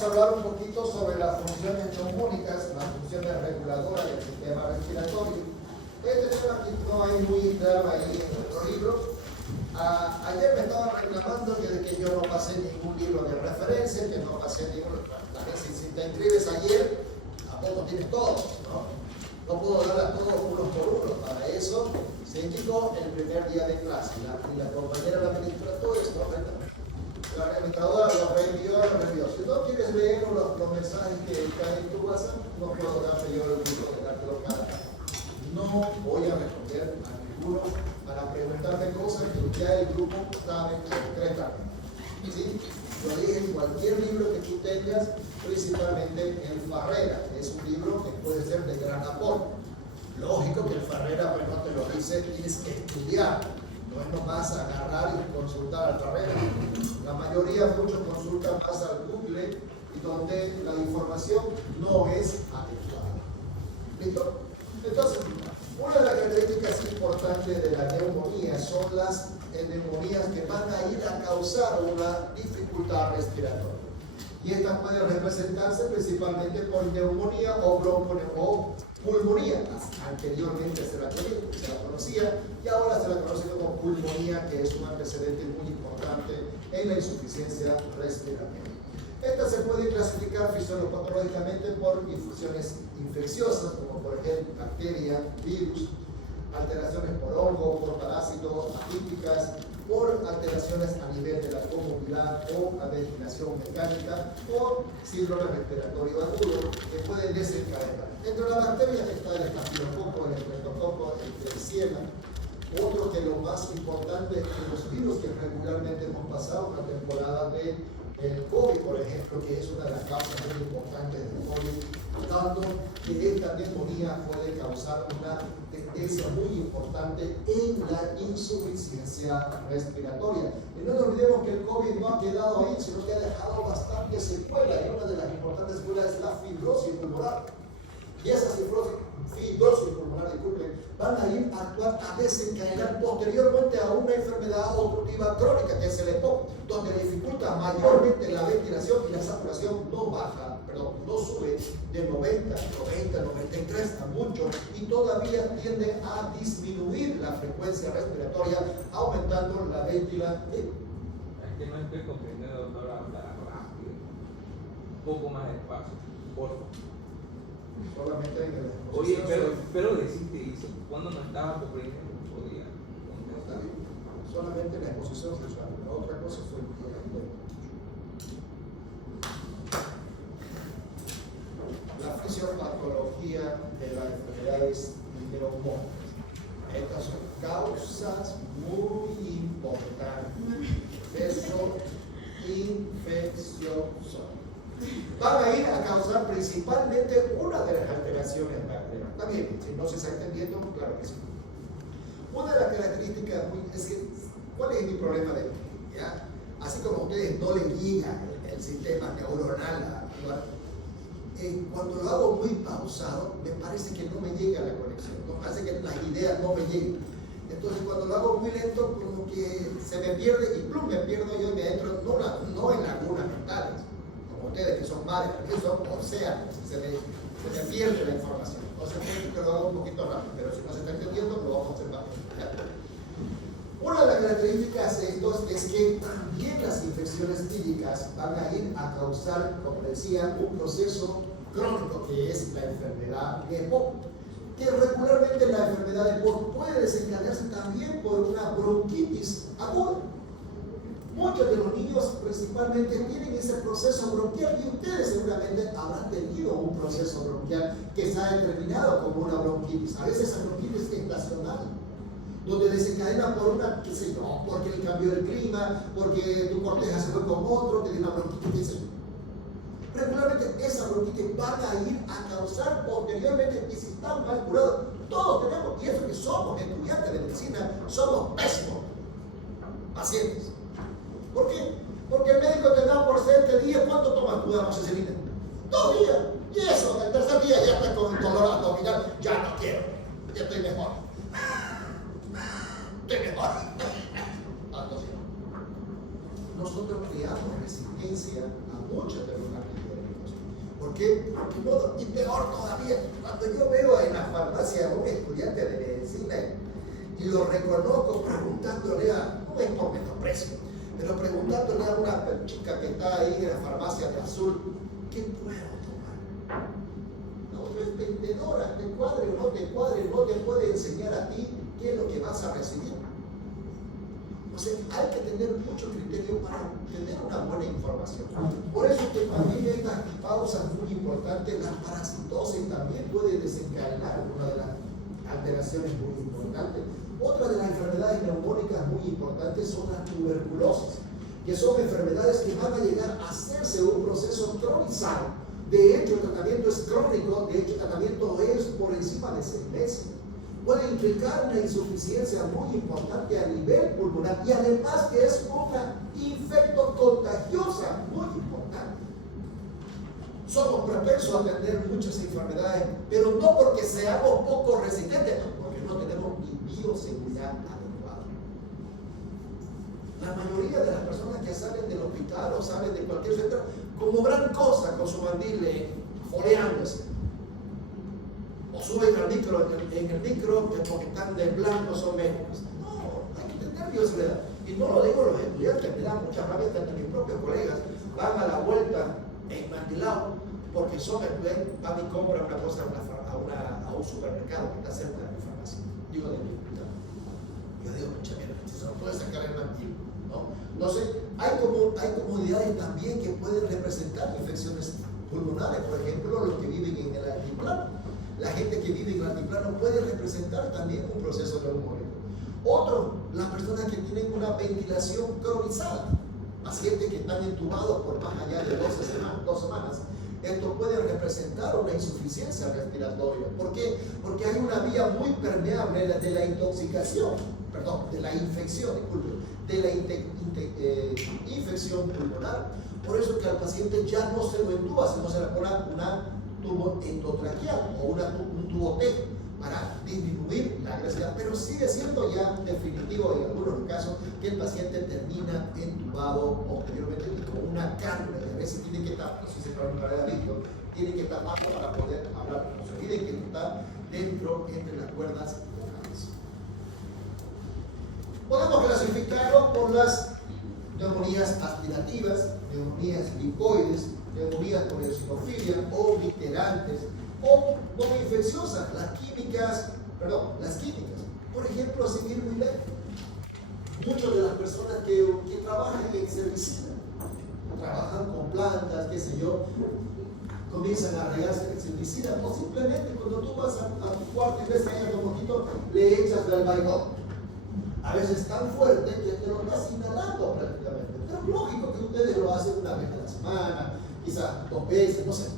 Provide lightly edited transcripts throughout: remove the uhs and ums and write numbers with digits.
Vamos a hablar un poquito sobre las funciones neumónicas, las funciones reguladoras del sistema respiratorio. Este tema aquí no hay muy claro ahí en nuestro libro. Ayer me estaban reclamando que yo no pasé ningún libro de referencia, que no pasé ningún... También si te inscribes ayer, tampoco tienes todos, ¿no? No puedo darlas todos uno por uno. Para eso se indicó el primer día de clase. Y la compañera la administra todo esto, ¿verdad? La administradora lo reenvió. Si no quieres leer los mensajes que hay en tu WhatsApp, no puedo darte yo el gusto de dártelo cada vez. No voy a responder a ninguno para preguntarme cosas que ya el grupo sabe concretamente. ¿Sí? Lo dije en cualquier libro que tú tengas, principalmente el Farrera, que es un libro que puede ser de gran aporte. Lógico que el Farrera pues, no te lo dice, tienes que estudiar. No es nomás agarrar y consultar al Farrera. La mayoría, muchos consultan más al Google y donde la información no es adecuada. ¿Listo? Entonces, una de las características importantes de la neumonía son las neumonías que van a ir a causar una dificultad respiratoria. Y esta puede representarse principalmente por neumonía o pulmonía. Anteriormente se la conocía y ahora se la conoce como pulmonía, que es un antecedente muy importante en la insuficiencia respiratoria. Esta se puede clasificar fisiopatológicamente por infusiones infecciosas, como por ejemplo bacteria, virus, alteraciones por hongo, por parásitos, atípicas, por alteraciones a nivel de la comunidad o la ventilación mecánica, o síndrome respiratorio agudo que pueden desencadenar. Entre las bacterias está el estafilococo, el streptococo, el Klebsiella. Otro que lo más importante es que los virus que regularmente hemos pasado una temporada de el COVID, por ejemplo, que es una de las causas muy importantes del COVID, dando que esta neumonía puede causar una tendencia muy importante en la insuficiencia respiratoria. Y no nos olvidemos que el COVID no ha quedado ahí, sino que ha dejado bastante secuela, y una de las importantes secuelas es la fibrosis pulmonar. Y esa fibrosis pulmonar, van a ir a actuar a desencadenar posteriormente a una enfermedad obstructiva crónica, que es el EPOC, donde dificulta mayormente la ventilación y la saturación no sube de 90, 93 a mucho, y todavía tiende a disminuir la frecuencia respiratoria, aumentando la ventilación. Es que no estoy comprendiendo, doctor, hablar rápido. Un poco más despacio, por favor. Solamente en el... Oye, pero deciste eso, cuando no estaba comprendiendo, podía contestar. Solamente en la exposición sexual, la otra cosa fue la fisiopatología de las enfermedades neumónicas. Estas son causas muy importantes. Eso, infeccioso. Van a ir a causar principalmente una de las alteraciones bacterianas. También, si no se está entendiendo, claro que sí. Una de las características es que, ¿cuál es mi problema de ¿ya? Así como a ustedes no le llega el sistema neuronal cuando lo hago muy pausado, me parece que no me llega la conexión, me parece que las ideas no me llegan. Entonces, cuando lo hago muy lento, como que se me pierde y plum, me pierdo yo y me entro, no en lagunas mentales, como ustedes que son mares, también son océanos, se me pierde la información. Entonces, que lo hago un poquito rápido, pero si no se está entendiendo, lo vamos a hacer más. Una de las características de estos es que también las infecciones víricas van a ir a causar, como decía, un proceso crónico que es la enfermedad de EPOC. Que regularmente la enfermedad de EPOC puede desencadenarse también por una bronquitis aguda. Muchos de los niños principalmente tienen ese proceso bronquial y ustedes seguramente habrán tenido un proceso bronquial que se ha determinado como una bronquitis. A veces esa bronquitis es estacional, donde desencadena por una, qué sé yo, porque el cambio del clima, porque tu corteja se fue con otro, que tiene una bronquitis, qué sé yo. Regularmente esa bronquitis van a ir a causar posteriormente, y si están mal curados, todos tenemos, y eso que somos estudiantes de medicina, somos pésimos pacientes. ¿Por qué? Porque el médico te da por 7 días, ¿cuánto tomas tú de amoxicilina? 2 días. Y eso, el tercer día ya estás con dolor abdominal, ya no quiero, ya estoy mejor. Nosotros creamos resistencia a muchas de las bacterias. qué? Porque no, y peor todavía, cuando yo veo en la farmacia a un estudiante de medicina y lo reconozco preguntándole a, no es por menosprecio, pero preguntándole a una chica que está ahí en la farmacia de azul, ¿qué puedo tomar? La otra es vendedora, te cuadre o no te cuadre, no te puede enseñar a ti qué es lo que vas a recibir. O sea, hay que tener mucho criterio para tener una buena información. Por eso que también estas causas muy importantes, la parasitosis también puede desencadenar una de las alteraciones muy importantes. Otra de las enfermedades neumónicas muy importantes son la tuberculosis, que son enfermedades que van a llegar a hacerse un proceso cronizado. De hecho, el tratamiento es crónico, de hecho, el tratamiento es por encima de 6 meses. Puede implicar una insuficiencia muy importante a nivel pulmonar y además que es una infectocontagiosa muy importante. Somos propensos a tener muchas enfermedades, pero no porque seamos poco resistentes, no, porque no tenemos ni bioseguridad adecuada. La mayoría de las personas que salen del hospital o salen de cualquier centro, como gran cosa con su mandil foleándose. O suben al micro, en el micro, porque están de blanco, son médicos. No, hay que tener bioseguridad. Y no lo digo los estudiantes, me dan mucha rabia, hasta mis propios colegas van a la vuelta enmandilados porque son estudiantes, van y compran una cosa a un supermercado que está cerca de mi farmacia. Digo, de mi hospital. Yo digo, mucha mierda, si se lo puede sacar el mandil, ¿no? Entonces, hay comunidades también que pueden representar infecciones pulmonares, por ejemplo, los que viven en el altiplano. La gente que vive en el altiplano puede representar también un proceso neumónico. Otro, las personas que tienen una ventilación cronizada, pacientes que están entubados por más allá de 2 semanas. Esto puede representar una insuficiencia respiratoria. ¿Por qué? Porque hay una vía muy permeable de la intoxicación, perdón, de la infección, disculpe, de la infección pulmonar. Por eso que al paciente ya no se lo entuba, sino se le pone una tubo endotraqueal o un tubo T para disminuir la agresividad, pero sigue siendo ya definitivo en algunos casos que el paciente termina entubado posteriormente con una cánula y a veces tiene que estar, no sé si se lo visto, tiene que estar bajo para poder hablar, no se olviden que está dentro entre las cuerdas vocales. Podemos clasificarlo por las neumonías aspirativas, neumonías lipoides, neumonías por eosinofilia o literantes o no infecciosas, las químicas. Por ejemplo, sin ir muy lejos, muchas de las personas que trabajan en herbicida, trabajan con plantas, qué sé yo, comienzan a regarse herbicida o simplemente cuando tú vas a tu cuarto y ves que hay un poquito, le echas del baigón. A veces tan fuerte que te lo estás inhalando prácticamente. Pero es lógico que ustedes lo hacen una vez a la semana, quizás 2 veces, no sé.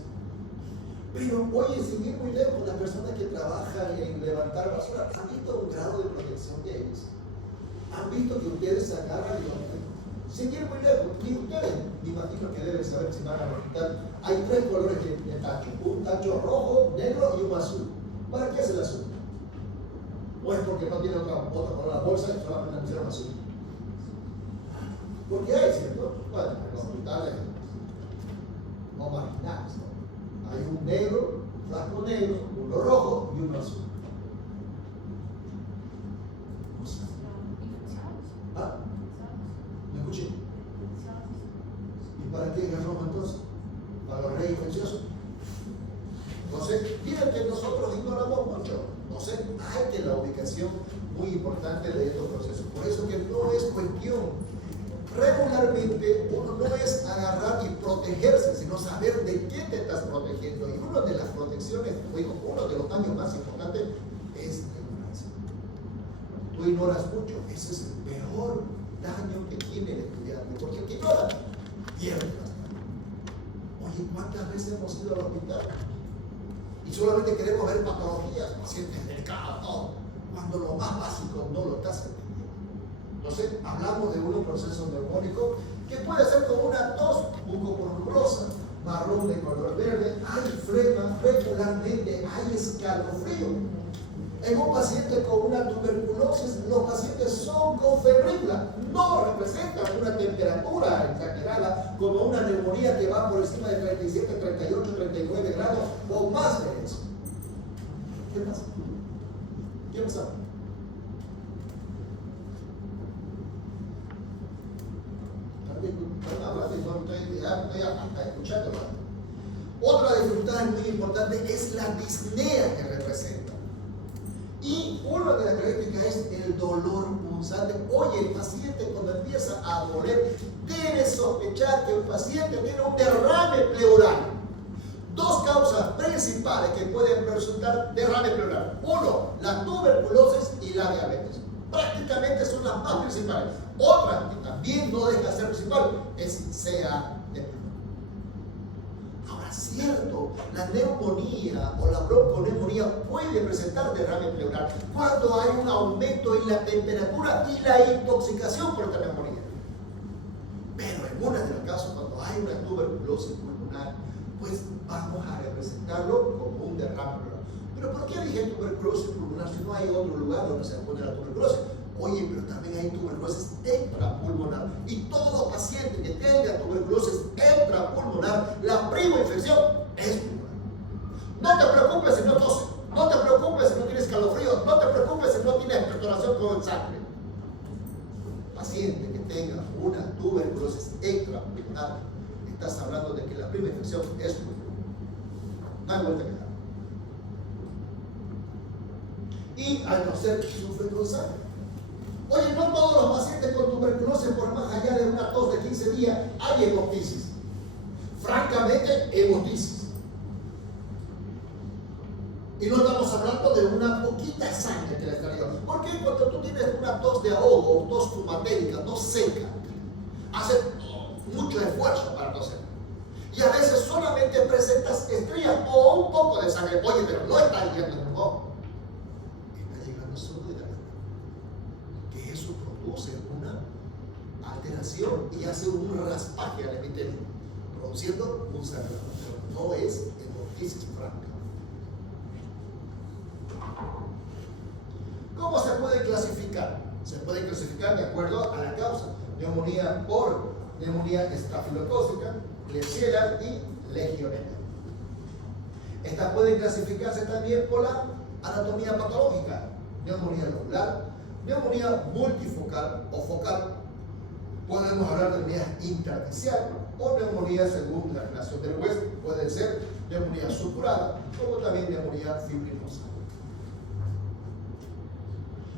Pero oye, sin ir muy lejos, las personas que trabajan en levantar basura han visto un grado de protección de ellos. Han visto que ustedes se agarran y lo sin ir muy lejos, ni ustedes, me imagino que deben saber si van a hospital. Hay 3 colores de tacho, un tacho rojo, negro y un azul. ¿Para qué es el azul? ¿O es porque no tiene otra color la bolsa y solamente la pusieron azul? Porque hay, ¿cierto? Bueno, en los hospitales no marginales, ¿no? Hay un negro, flasco negro, uno rojo y uno azul. O sea, ¿ah? ¿Me escuché? ¿Y para qué es el rojo entonces? ¿Para los reyes infecciosos? Entonces, miren que nosotros ignoramos mucho. Entonces, hay que la ubicación muy importante de estos procesos. Por eso que no es cuestión. Regularmente uno no es agarrar y protegerse, sino saber de qué te estás protegiendo. Y una de las protecciones, uno de los daños más importantes es la ignorancia. Tú ignoras mucho, ese es el peor daño que tiene el estudiante, porque el que ignora pierde bastante. Oye, ¿cuántas veces hemos ido al hospital? Y solamente queremos ver patologías, pacientes delicados, todo, cuando lo más básico no lo estás entendiendo. Entonces, hablamos de un proceso neumónico que puede ser como una tos mucoporrulosa, marrón de color verde, hay flema regularmente, hay escalofrío. En un paciente con una tuberculosis, los pacientes son con febrícula, no representan una temperatura temperatura exagerada, como una neumonía que va por encima de 37, 38, 39 grados o más de eso. ¿Qué pasa? ¿Qué pasa? Estoy hablando y no estoy escuchando. Otra dificultad muy importante es la disnea que representa. Y una de las características es el dolor punzante. Oye, el paciente cuando empieza a doler, debe sospechar que el paciente tiene un derrame pleural. Dos causas principales que pueden resultar derrame pleural. Uno, la tuberculosis y la diabetes. Prácticamente son las más principales. Otra, que también no deja de ser principal, es CA de pulmón. Ahora, cierto, la neumonía o la bronconeumonía puede presentar derrame pleural cuando hay un aumento en la temperatura y la intoxicación por esta neumonía. Pero en uno de los casos, cuando hay una tuberculosis pulmonar, pues vamos a representarlo como un derrame pleural. ¿Pero por qué dije tuberculosis pulmonar si no hay otro lugar donde se encuentra la tuberculosis? Oye, pero también hay tuberculosis extrapulmonar. Y todo paciente que tenga tuberculosis extrapulmonar, la prima infección es pulmonar. No te preocupes si no toses, no te preocupes si no tienes escalofríos, no te preocupes si no tienes expectoración con sangre. Paciente que tenga una tuberculosis extrapulmonar, estás hablando de que la prima infección es pulmonar. No hay vuelta que dar. Y al no ser que sufren con sangre. Oye, no todos los pacientes con tuberculosis, por más allá de una tos de 15 días, hay hemotisis. Francamente, hemotisis. Y no estamos hablando de una poquita sangre que le está llegando. Porque cuando tú tienes una tos de ahogo o tos fumatérica, tos seca, haces mucho esfuerzo para toser. Y a veces solamente presentas estrías o un poco de sangre. Oye, pero no está llegando el ojo. Está llegando solo de la garganta. Que eso produce una alteración y hace un raspaje al epitelio, produciendo un sangrado. Pero no es hemotisis franca. ¿Cómo se puede clasificar? Se puede clasificar de acuerdo a la causa. Neumonía por neumonía estafilocócica, Klebsiella y legionela. Estas pueden clasificarse también por la anatomía patológica. Neumonía locular, neumonía multifocal o focal. Podemos hablar de neumonía intersticial o neumonía según la relación del hueso. Puede ser neumonía supurada como también neumonía fibrinosa.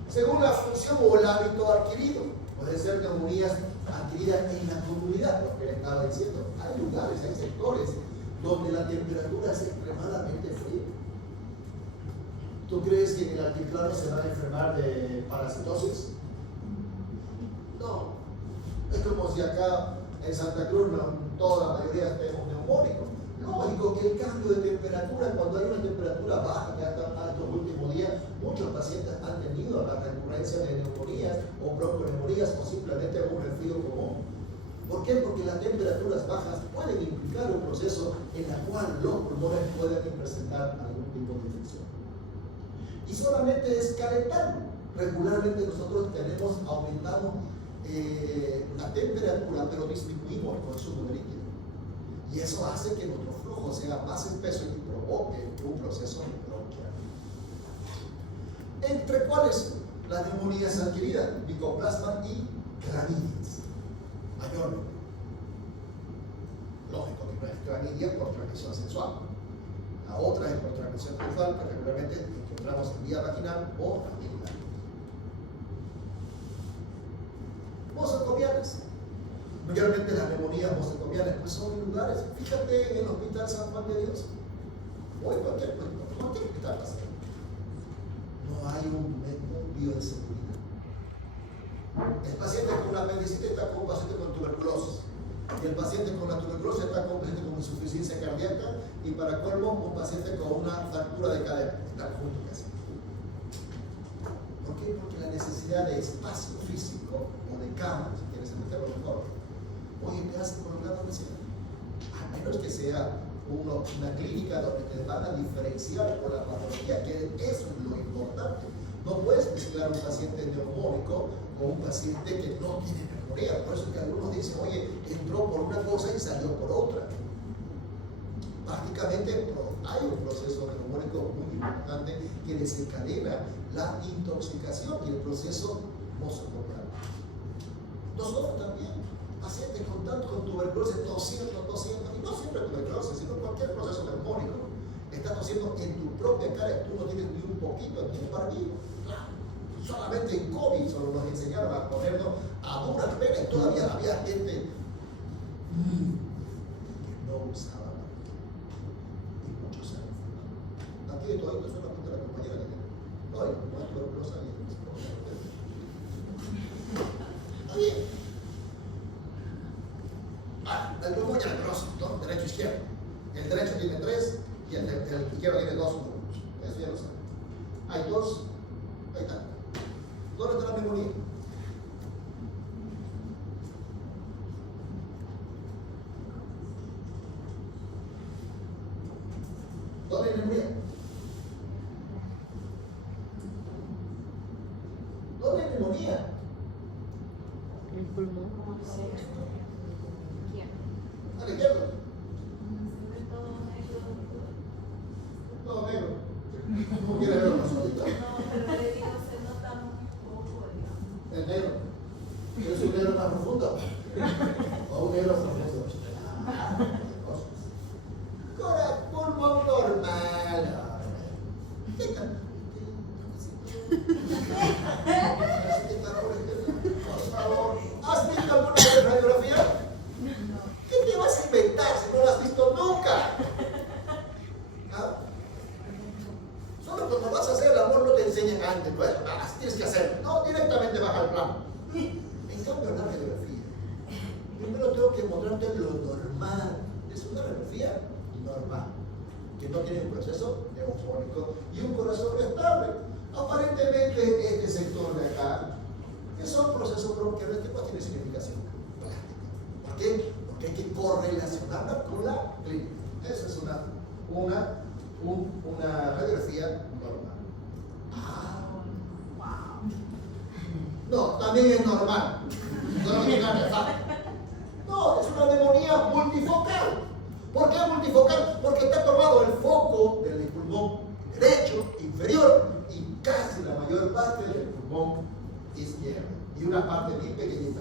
Según la función o el hábito adquirido, puede ser neumonías adquiridas en la comunidad, lo que le estaba diciendo. Hay lugares, hay sectores donde la temperatura es extremadamente fría. ¿Tú crees que en el altiplano se van a enfermar de parasitosis? No. Es como si acá en Santa Cruz toda la mayoría estemos neumónicos. Lógico que el cambio de temperatura, cuando hay una temperatura baja, que hasta estos últimos días muchos pacientes han tenido la recurrencia de neumonías o bronconeumonías o simplemente un resfrío común. ¿Por qué? Porque las temperaturas bajas pueden implicar un proceso en el cual los pulmones pueden presentar algún tipo de infección. Y solamente es calentarlo. Regularmente nosotros aumentamos la temperatura, pero disminuimos el consumo de líquido. Y eso hace que nuestro flujo sea más espeso y provoque un proceso bronquial. ¿Entre cuáles? Las neumonías adquiridas, Mycoplasma y clamidias. Mayormente. Lógico que no es clamidia por transmisión sexual. La otra es por transmisión sexual, que regularmente encontramos en vía vaginal o angular. Nosocomiales. Mayormente las neumonías nosocomiales pues son en lugares, fíjate en el Hospital San Juan de Dios, o en cualquier hospital pasando. No hay un bioseguridad. El paciente con apendicitis está con un paciente con tuberculosis, y el paciente con la tuberculosis está con un paciente con insuficiencia cardíaca, y para colmo un paciente con una fractura de cadera. Están juntos casi. ¿Por qué? Porque la necesidad de espacio físico o de cama, si quieres meterlo mejor, oye, te hacen colocar donde sea. A menos que sea una clínica donde te van a diferenciar por la patología, que eso es lo importante. No puedes mezclar un paciente neumónico con un paciente que no tiene neumonía. neumonía. Por eso que algunos dicen, oye, entró por una cosa y salió por otra. Prácticamente hay un proceso neumónico muy importante que desencadena la intoxicación y el proceso nosocomial. Nosotros también, pacientes con tuberculosis, tosiendo, y no siempre tuberculosis, sino cualquier proceso neumónico, está tosiendo en tu propia cara, tú no tienes ni un poquito aquí en el barbijo. Solamente en COVID solo nos enseñaron a ponernos a duras penas y todavía había gente que no usaba y muchos años. Aquí de todo esto solamente la compañera que tiene. No, no es tuberculosa ni está bien. El neumonía necrosis, ¿no? Derecho izquierdo. El derecho tiene 3 y el izquierdo tiene 2 números. Eso ya lo saben. Hay 2, ahí está. ¿Dónde está la neumonía? ¿Dónde hay neumonía? ¿Dónde hay neumonía? El pulmón. A la izquierda. Todo negro. ¿Cómo quiere verlo nosotros? El negro. ¿Quieres un negro más profundo? O un negro profundo. Pulmón normal. ¿Qué tal? Por favor, ¿has visto alguna vez radiografía? ¿Qué te vas a inventar si no la has visto nunca? ¿Ah? Solo cuando vas a hacer el amor no te enseñan antes, pues así tienes que hacerlo. No, directamente baja al plano. En cambio, la radiografía, primero tengo que mostrarte lo normal. Es una radiografía normal, que no tiene un proceso neumónico y un corazón estable. Aparentemente, este sector de acá, que son procesos bronquiales que no tienen significación práctica. ¿Por qué? Porque hay que correlacionarla con la clínica. Esa es una radiografía normal. No, también es normal. No, es una neumonía multifocal. ¿Por qué multifocal? Porque está tomado el foco del pulmón derecho, inferior, y casi la mayor parte del pulmón izquierdo. Y una parte bien pequeñita.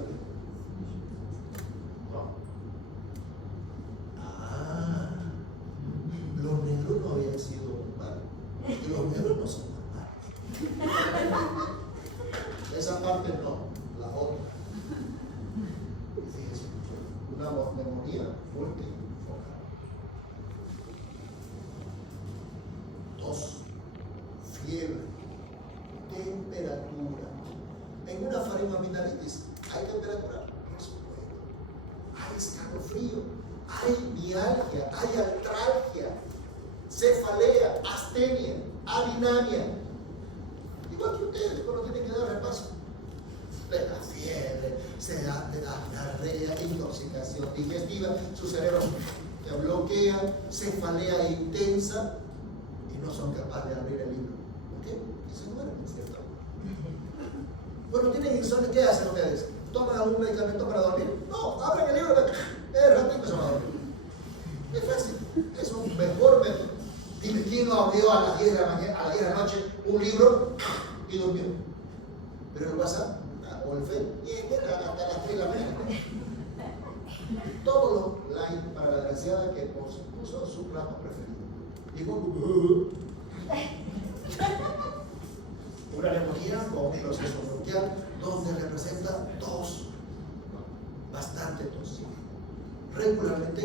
Los negros no habían sido normales. Y los negros no son normales. Esa parte no, la otra. Fíjense, una neumonía multifocal. 2. Fiebre, temperatura. En una faringoamigdalitis hay temperatura, por supuesto. Hay escalofrío, hay mialgia, hay artralgia, cefalea, astenia, adinamia. Igual que ustedes, cuando tienen que dar repaso. Le da fiebre, le da diarrea, intoxicación digestiva, su cerebro se bloquea, cefalea intensa y no son capaces de abrir el libro. ¿Por qué? Porque se mueren, ¿cierto? Bueno, ¿tienen insomnio? ¿Qué hacen ustedes? ¿Toman algún medicamento para dormir? No, abren el libro, ratito se va a dormir. Es fácil, es un mejor método. Dime, ¿quién no abrió a las 10 de la mañana, a las 10 de la noche, un libro y durmió? Pero el WhatsApp o el Facebook, hasta las 3 de la mañana. Todo lo like para la desgraciada que puso su plato preferido. Digo, una neumonía con un proceso bronquial donde representa tos, bastante tos, regularmente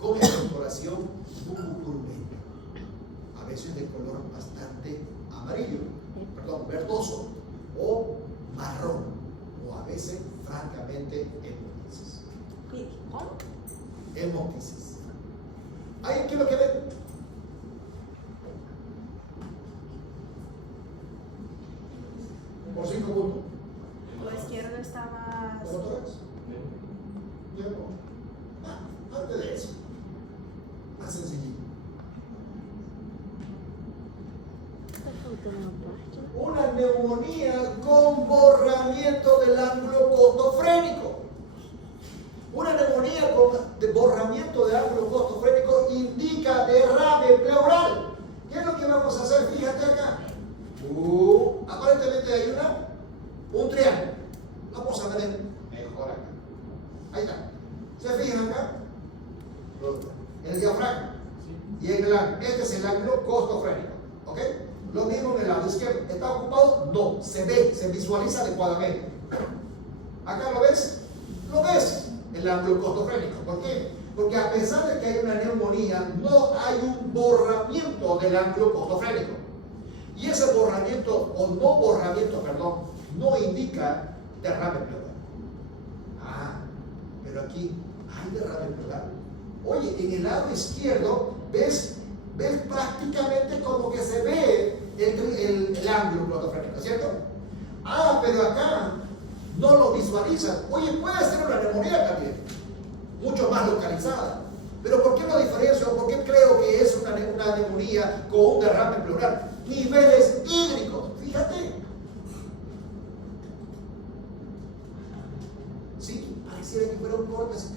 con evaporación mucopurulenta, a veces de color bastante amarillo, verdoso o marrón, o a veces francamente hemoptisis. Hemoptisis. ¿Alguien quiere que ver? Por 5 puntos. La izquierda está más. ¿Cómo todas? Ya no. Antes de eso, más sencillito. Una neumonía con borra borramiento del ángulo costofrénico. Una neumonía con borramiento del ángulo costofrénico indica derrame pleural. ¿Qué es lo que vamos a hacer? Fíjate acá. Aparentemente hay un triángulo. Vamos a ver mejor acá. Ahí está. ¿Se fijan acá? El diafragma y en el ángulo. Este es el ángulo costofrénico. ¿Ok? Lo mismo en el lado izquierdo. ¿Está ocupado? No. Se ve, se visualiza adecuadamente. ¿Acá lo ves? Lo ves. El ángulo costofrénico. ¿Por qué? Porque a pesar de que hay una neumonía, no hay un borramiento del ángulo costofrénico. Y ese borramiento, o no borramiento, perdón, no indica derrame pleural. Pero aquí hay derrame pleural. Oye, en el lado izquierdo ves prácticamente como que se ve el ángulo costofrénico, ¿cierto? Pero acá no lo visualizan. Oye, puede ser una neumonía también, mucho más localizada. Pero ¿por qué lo diferencio? ¿Por qué creo que es una neumonía con un derrame pleural? Niveles hídricos, fíjate. Sí, pareciera que fuera un corte así.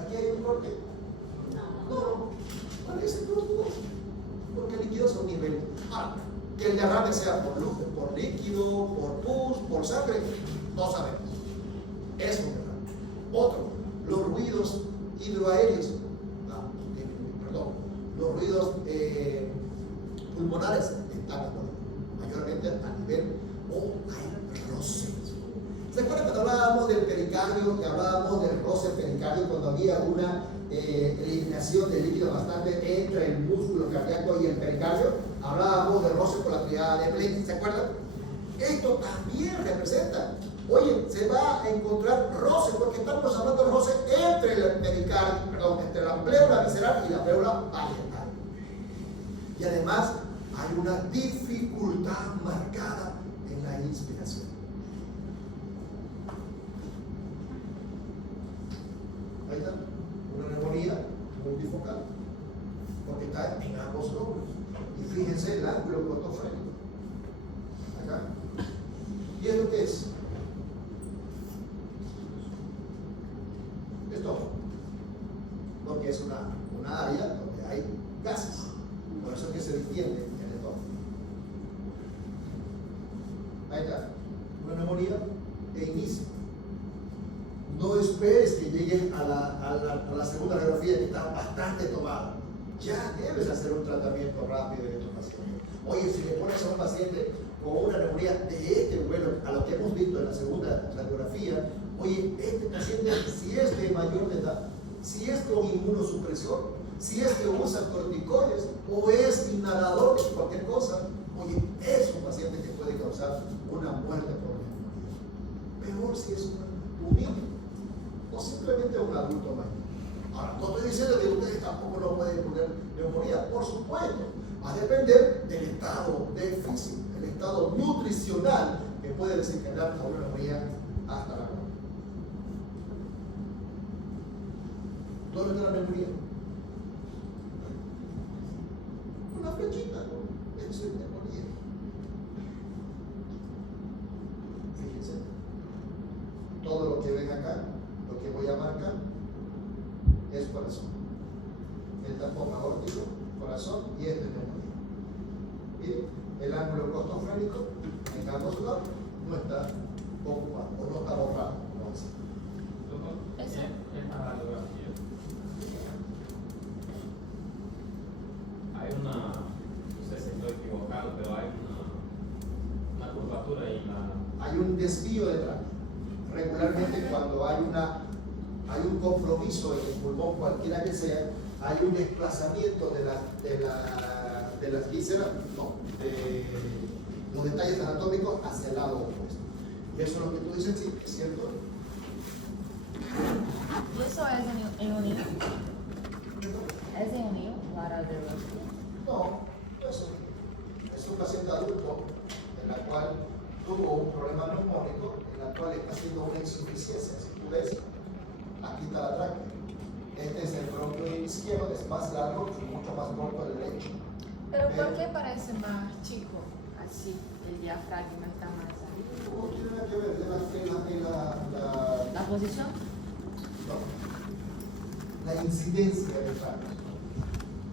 ¿Aquí hay un corte? No, parece todo. Porque el líquido son niveles. Que el derrame sea por líquido, por pus, por sangre, no sabemos. Es un derrame. Otro, los ruidos hidroaéreos, los ruidos pulmonares están mayormente a nivel o hay roce. ¿Se acuerdan cuando hablábamos del pericardio, que hablábamos del roce pericardio, cuando había una eliminación de líquido bastante entre el músculo cardíaco y el pericardio? Hablábamos del roce por la triada de Blake, ¿se acuerdan? Esto también representa. Oye, se va a encontrar roce, porque estamos hablando de roce entre el pericardio, perdón, entre la pleura visceral y la pleura parietal. Y además hay una dificultad marcada en la inspiración. Ahí está, una neumonía multifocal, porque está en ambos lóbulos. Y fíjense el ángulo costofrénico. Acá. ¿Y esto qué es? Esto, porque es una área donde hay gases. Por eso es que se distiende en el estómago. Ahí está, una neumonía de inicio. No esperes que llegues a la segunda radiografía que está bastante tomada. Ya debes hacer un tratamiento rápido de estos pacientes. Oye, si le pones a un paciente con una neumonía de este vuelo, a lo que hemos visto en la segunda radiografía, oye, este paciente, si es de mayor edad, si es con inmunosupresión, si es que usa corticoides o es inhalador de cualquier cosa, oye, es un paciente que puede causar una muerte por neumonía. Peor si es un niño o simplemente un adulto mayor. Ahora, no estoy diciendo que ustedes tampoco no pueden poner neumonía, por supuesto, va a depender del estado del físico, el estado nutricional que puede desencadenar a una neumonía hasta la muerte. ¿Dónde está la neumonía? Una flechita, ¿no? Eso es neumonía. Fíjense, todo lo que ven acá, lo que voy a marcar, es corazón. El tapón aórtico, corazón, y este es neumonía. Bien, el ángulo costofrénico en ambos lados no está ocupado o no está borrado. Eso. En la radiografía hay una, no sé si estoy equivocado, pero hay una curvatura ahí. Hay un desvío de tránsito. Regularmente cuando hay un compromiso en el pulmón, cualquiera que sea, hay un desplazamiento de las vísceras, no, de los detalles anatómicos hacia el lado opuesto. Y eso es lo que tú dices, sí, es cierto. ¿Y eso es en unido? ¿Es en unido la radiografía? No, eso es un paciente adulto en la cual tuvo un problema neumónico, en la cual está haciendo una insuficiencia. Si tú ves, aquí está la tráquea. Este es el bronquio izquierdo, es más largo y mucho más corto el derecho. Pero ¿por qué parece más chico así? El diafragma está más arriba. ¿Cómo tiene que ver ¿La posición? no, la incidencia del fallo?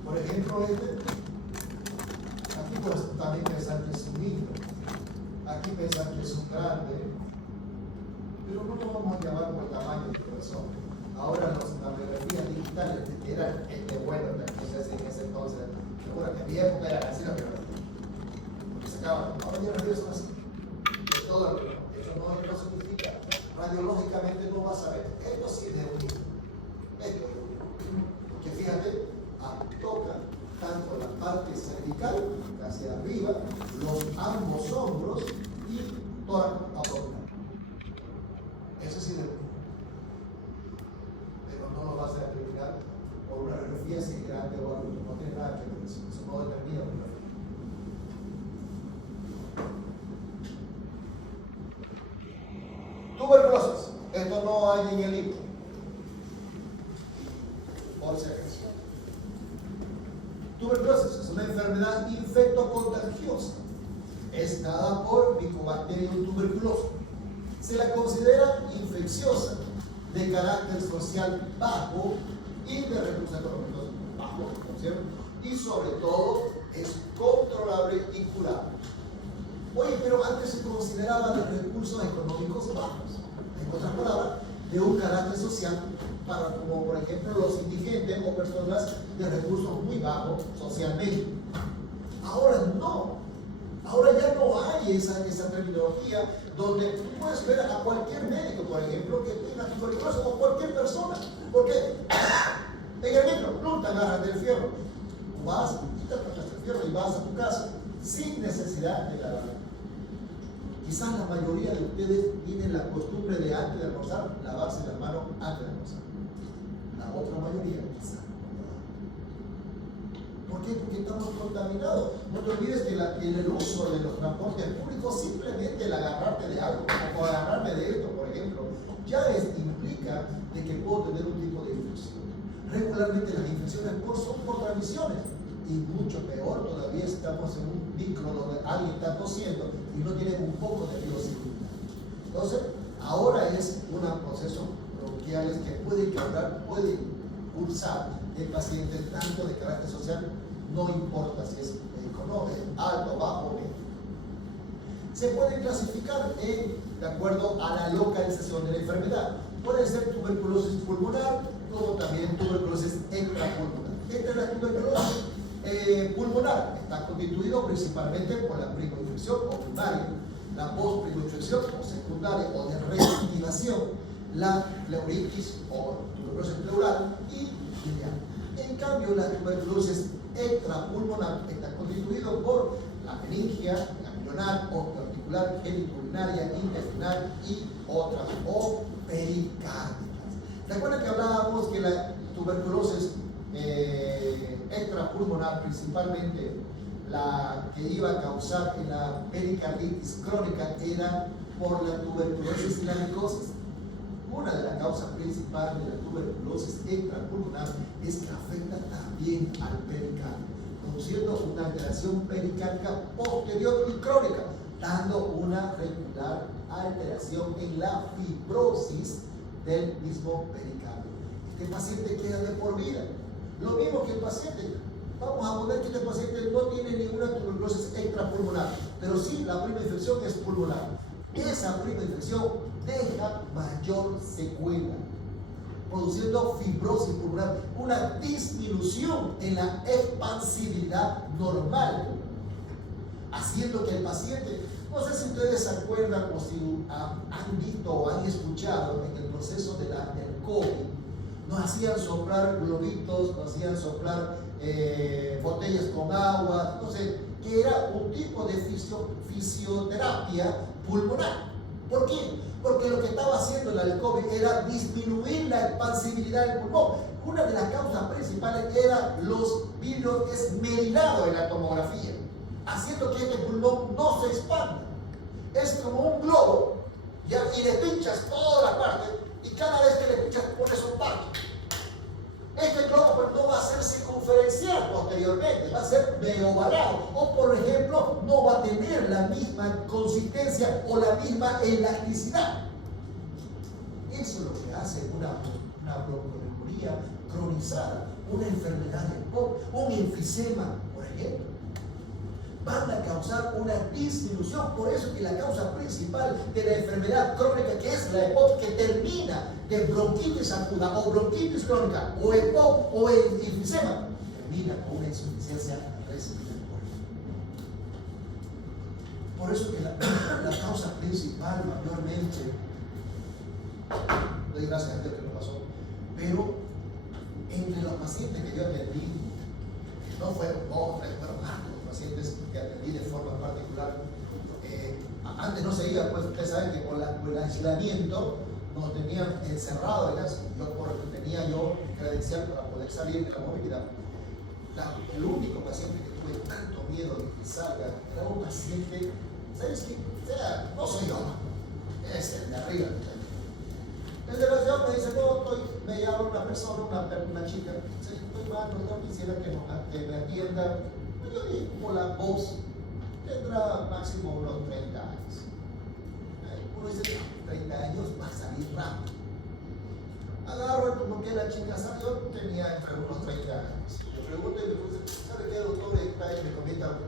Por ejemplo, aquí pues también pensar que es un niño, aquí pensar que es un grande, pero no lo vamos a llamar por tamaño de corazón. Ahora las radiografías digitales eran bueno, en ese entonces, seguro que en mi época eran así las radiografías, porque sacaban, ahora ya las radiografías son así, de todo el reloj. Eso no significa, radiológicamente no vas a ver, esto sí es de un niño, esto es de un niño, porque fíjate, toca tanto la parte cervical, hacia arriba, ambos hombros y tórax abdominal. Eso sí de un niño. Pero no lo vas a determinar por una radiografía si es grande o algo, no tiene nada que ver con eso, eso no determina una radiografía. Tuberculosis, esto no hay en el libro, por si acaso. Tuberculosis es una enfermedad infectocontagiosa. Es dada por Mycobacterium tuberculosis. Se la considera infecciosa, de carácter social bajo y de recursos económicos bajos, ¿no es cierto? Y sobre todo es controlable y curable. Oye, pero antes se consideraba de recursos económicos bajos. En otras palabras, de un carácter social, para, como por ejemplo los indigentes o personas de recursos muy bajos socialmente. Ahora no. Ahora ya no hay esa terminología donde tú puedes ver a cualquier médico, por ejemplo, que tenga tuberculosis o cualquier persona. Porque en el micro, tú te agarras del fierro, tú vas, te agarras del fierro y vas a tu casa sin necesidad de lavar. Quizás la mayoría de ustedes tienen la costumbre de antes de almorzar, lavarse las manos antes de almorzar. La otra mayoría quizás no. ¿Por qué? Porque estamos contaminados. No te olvides que en el uso de los transportes públicos, simplemente el agarrarte de algo, o agarrarme de esto, por ejemplo, ya implica de que puedo tener un tipo de infección. Regularmente las infecciones son por transmisiones. Y mucho peor todavía estamos en un micro donde alguien está tosiendo y no tiene un poco de bioseguridad. Entonces, ahora es un proceso bronquiales que puede cursar el paciente tanto de carácter social, no importa si es alto, bajo o medio. Se puede clasificar de acuerdo a la localización de la enfermedad. Puede ser tuberculosis pulmonar, como también tuberculosis extrapulmonar. Esta es la tuberculosis pulmonar, está constituido principalmente por la primoinfección o primaria, la postprimoinfección o secundaria o de reactivación, la pleuritis o tuberculosis pleural y biliar. En cambio, la tuberculosis extrapulmonar está constituido por la meningia, la milionar, osteoarticular, genitourinaria, intestinal y otras, o pericárdicas. ¿Recuerdan que hablábamos que la tuberculosis extrapulmonar, principalmente la que iba a causar la pericarditis crónica, era por la tuberculosis y la micosis? Una de las causas principales de la tuberculosis extrapulmonar es que afecta también al pericardio, produciendo una alteración pericárdica posterior y crónica, dando una regular alteración en la fibrosis del mismo pericardio. Este paciente queda de por vida. Lo mismo que el paciente, vamos a poner que este paciente no tiene ninguna tuberculosis extrapulmonar, pero sí la prima infección es pulmonar. Esa prima infección deja mayor secuela, produciendo fibrosis pulmonar, una disminución en la expansividad normal, haciendo que el paciente, no sé si ustedes se acuerdan o si han visto o han escuchado en el proceso del COVID, nos hacían soplar globitos, nos hacían soplar botellas con agua, no sé, que era un tipo de fisioterapia pulmonar. ¿Por qué? Porque lo que estaba haciendo el COVID era disminuir la expansibilidad del pulmón. Una de las causas principales era los vidrios esmerilados en la tomografía, haciendo que este pulmón no se expanda. Es como un globo, ¿ya? Y le pinchas toda la parte, y cada vez que le pinchas pones un parche. Este globo pues, no va a ser circunferencial posteriormente, va a ser medio ovalado. O por ejemplo, no va a tener la misma consistencia o la misma elasticidad. Eso es lo que hace una broncoembolía cronizada, una enfermedad de EPOC, un enfisema, por ejemplo. Van a causar una disminución. Por eso que la causa principal de la enfermedad crónica, que es la EPOC, que termina de bronquitis aguda o bronquitis crónica, o EPOC o enfisema, termina con una insuficiencia respiratoria. Por eso que la causa principal mayormente, doy gracias a Dios que no pasó, pero entre los pacientes que yo atendí, no fueron 2, 3, fueron hartos pacientes que atendí de forma particular. Antes no se iba, pues ustedes saben que con el aislamiento nos tenían encerrados, yo porque tenía yo credencial para poder salir de la movilidad. El único paciente que tuve tanto miedo de que salga era un paciente, ¿sabes qué? O sea, no soy yo, es el de arriba. El desgraciado me dice, no, me llama una persona, una chica, dice, estoy mal, no quisiera que me atienda. Yo dije, como la voz tendrá máximo unos 30 años. Uno dice, 30 años va a salir rápido. Agarro como que la chica salió, tenía entre unos 30 años. Le pregunto y me dice, ¿sabe qué, doctor? Y me comenta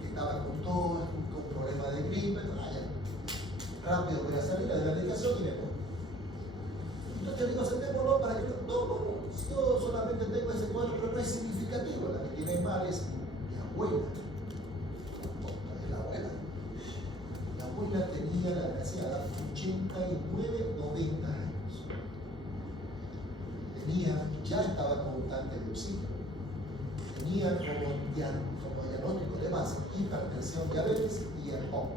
que estaba con tos, con problema de gripe. Rápido voy a salir a la medicación y me voy. Entonces le digo, sentémonos para que no, yo solamente tengo ese cuadro, pero no es significativo. La que tiene mal es mi abuela. Es la abuela. La abuela tenía, la desgraciada, 89, 90 años. Ya estaba con un tanque de oxígeno. Tenía como diagnóstico de base hipertensión, diabetes y EPOC.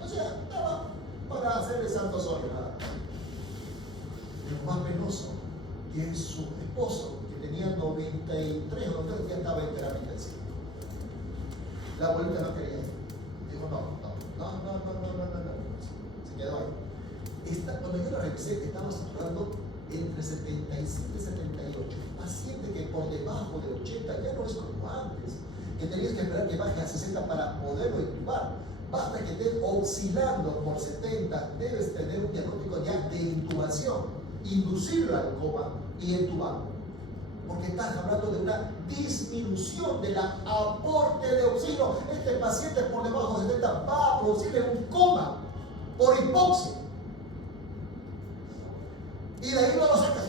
O sea, estaba para hacerle santos óleos nada más. Lo más penoso, que es su esposo, que tenía 93 o 90, ya estaba en terapia intensiva. La abuelita no quería ir. Dijo, no. Se quedó ahí. Cuando yo la revisé, estaba saturando entre 75 y 78. Paciente que por debajo de 80 ya no es como antes, que tenías que esperar que baje a 60 para poderlo intubar. Basta que esté oscilando por 70, debes tener un diagnóstico ya de intubación, inducirlo al coma y entubarlo. Porque estás hablando de una disminución del aporte de oxígeno. Este paciente por debajo de 70 va a producirle un coma por hipoxia. Y de ahí no lo sacas.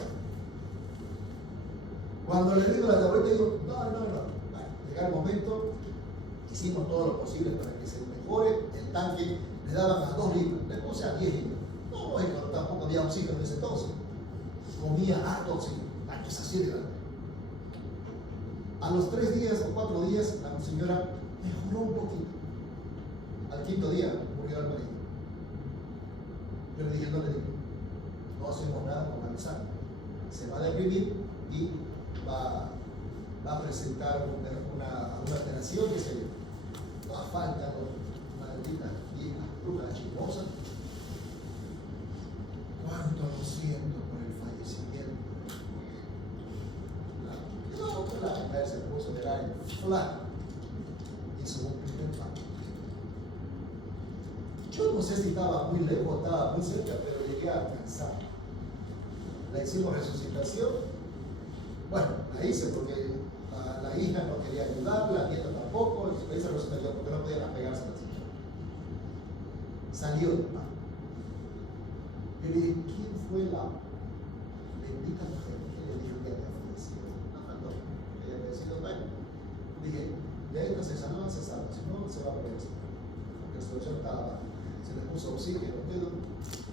Cuando le digo a la abuela, digo, no. Bueno, llega el momento, hicimos todo lo posible para que se mejore el tanque, le daban a 2 libras, le puse a 10 libras. No, tampoco había oxígeno en ese entonces. Comía harto oxígeno, tanques así de grande. A los 3 días o 4 días, la señora mejoró un poquito. Al 5.º día murió el marido. Yo le dije, no hacemos nada con avisar. Se va a deprimir y va a presentar una alteración, qué sé yo. No falta malditas viejas brujas chismosas. Cuánto lo siento por el fallecimiento. La mujer se puso a mirar en flaco. Hizo un primer paso. Yo no sé si estaba muy lejos, estaba muy cerca, pero llegué a alcanzar. La hicimos resucitación. Bueno, la hice porque la hija no quería ayudarla, la nieta tampoco, y la hice resucitación porque no podían apegarse a la señora. Salió del pan. Yo le dije, ¿quién fue la bendita mujer que le dijo que había fallecido? No, ella había sido bueno. Dije, de esta se salva, si no, se va a morir. Porque la situación estaba baja. Se le puso oxígeno, pero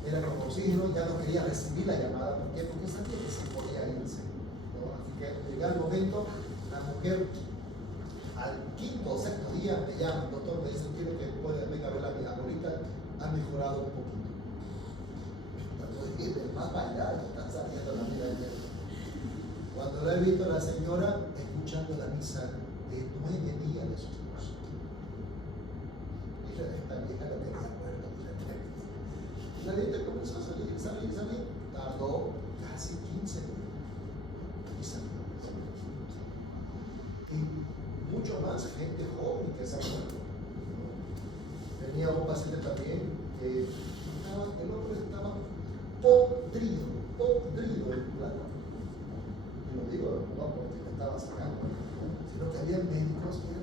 era como oxígeno, ya no quería recibir la llamada. ¿Por qué? Porque sabía que se podía irse. ¿No? Así que llega el momento, la mujer al 5º o 6º día me llama, el doctor me dice, quiero que venga a ver a mi abuelita, ha mejorado un poquito. Más allá, está saliendo la vida de él. Cuando la he visto a la señora escuchando la misa de 9 días de su esposo. Esta vieja la tenía muerta. La gente comenzó a salir. Tardó casi 15 días. Y mucho más gente joven que se ha muerto. Tenía un paciente también que el hombre estaba podrido en plata. Y lo digo no porque me estaba sacando, sino que había médicos que,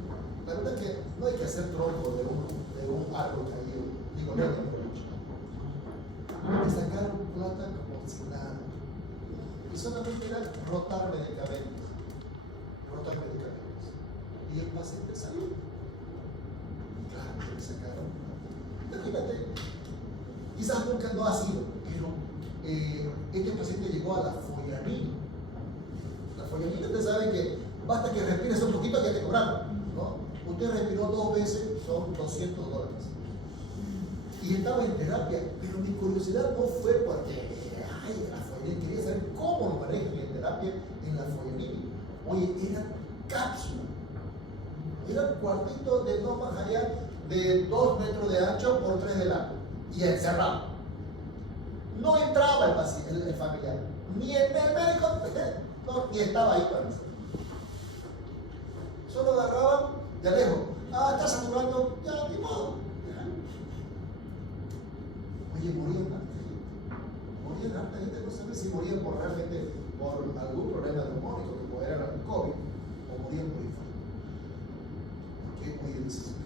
la verdad que no hay que hacer tronco de un árbol caído, digo, no hay que me sacaron plata como si nada. Y solamente era rotar medicamentos. Y el paciente salió. Claro que le sacaron plata. Imagínate, quizás nunca no ha sido, pero este paciente llegó a la follarín. La follarín, usted sabe que basta que respires un poquito que te cobraron, ¿no? Usted respiró 2 veces, son $200. Y estaba en terapia, pero mi curiosidad no fue porque, la follarín, quería saber cómo lo manejan en terapia en la follarín. Oye, era cápsula. Era un cuartito de no más allá de 2 metros de ancho por 3 de largo. Y encerrado. No entraba el paciente, el familiar. Ni el médico, no, ni estaba ahí para eso. Solo agarraban de lejos. Está saturando, ya, ni modo. Oye, morían harta gente, no sabe si morían realmente por algún problema neumónico, que pudiera era el COVID, o morían por infarto. Porque, oye, desespera.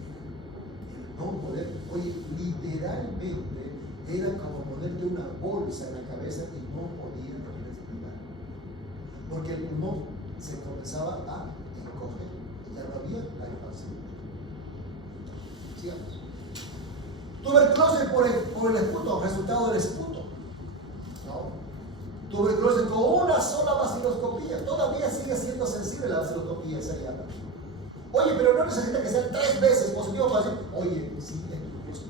El no poder, oye, literalmente era como ponerte una bolsa en la cabeza y no podían respirar. Porque el pulmón se comenzaba a encoger y ya no había la expansión. Sigamos. Tuberculosis por el esputo, resultado del esputo. No. Tuberculosis con una sola vaciloscopía. Todavía sigue siendo sensible la vaciloscopía, se llama. Oye, pero no necesita que sean 3 veces positivo para decir, oye, sí,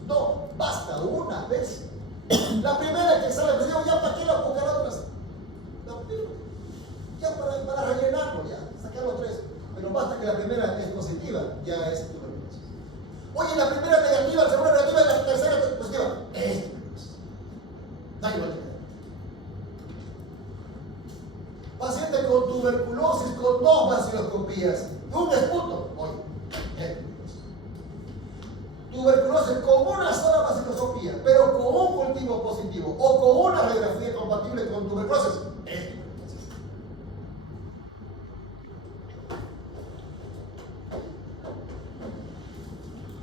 no, basta una vez. La primera que sale positivo, ya para qué la buscar otras. No, ya para rellenarlo, ya, sacar los 3. Pero basta que la primera es positiva, ya es tuberculosis. Oye, la primera negativa, la segunda negativa, la tercera positiva. Es tuberculosis. Da igual. Paciente con tuberculosis con 2 vaciloscopías y un esputo. Oye, es tuberculosis. Tuberculosis con una sola vaciloscopía, pero con un cultivo positivo o con una radiografía compatible con tuberculosis. Es tuberculosis.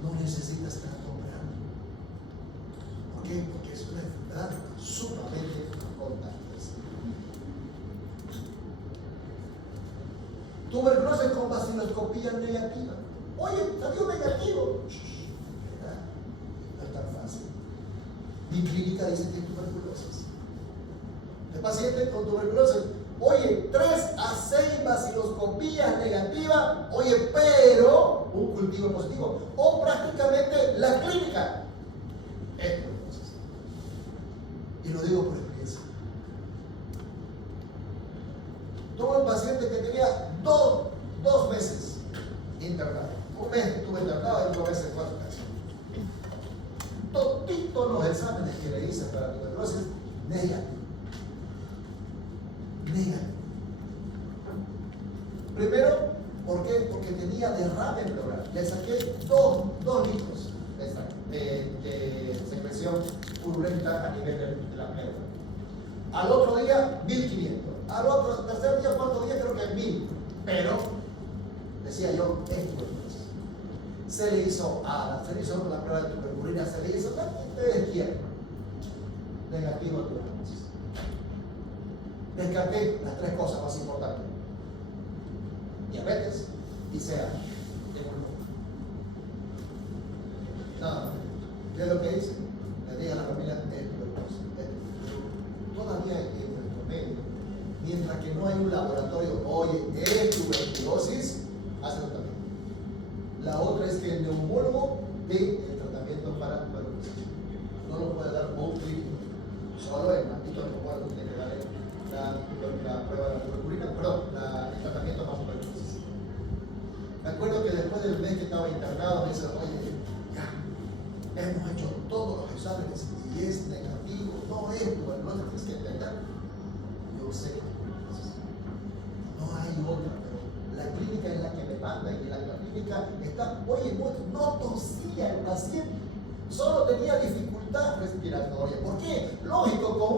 No necesitas estar comprando. ¿Por qué? Porque es una enfermedad sumamente contagiosa. Tuberculosis con vaciloscopía negativa. Oye, salió negativo. No es tan fácil. Mi clínica dice que es tuberculosis. El paciente con tuberculosis, oye, 3 a 6 vaciloscopías negativas, oye, pero un cultivo positivo. O prácticamente la clínica es tuberculosis. Y lo digo por experiencia. Tuve un paciente que tenía 2 meses internado. 1 mes estuve internado y 2 meses fue a su casa. Todos los exámenes que le hice para tuberculosis, negativo. Primero, ¿por qué? Porque tenía derrame pleural. Le saqué 2 litros de secreción purulenta a nivel de la pleura. Al otro día, 1500. Al tercer día, cuarto día, creo que 1000. Pero, decía yo, es tuberculosis. Se le hizo la prueba de tuberculina, se le hizo ustedes quieran. Negativo a tuberculosis. Descarté las 3 cosas más importantes: diabetes y CA de pulmón. No, ¿qué es lo que hice? Le dije a la familia, es tuberculosis. Todavía en nuestro medio, mientras que no hay un laboratorio, oye, es tuberculosis, hace tratamiento. La otra es que el neumólogo dé el tratamiento para tuberculosis. No lo puede dar un clínico, solo el maldito neumólogo tiene que dar la prueba de la tuberculina, el tratamiento para tuberculosis. Me acuerdo que después del mes que estaba internado me dice, oye, ya, hemos hecho todos los exámenes y es negativo, no es tuberculosis, tienes que entender. Yo sé que es tuberculosis. clínica está, oye, no tosía el paciente, solo tenía dificultad respiratoria. ¿Por qué? Lógico, con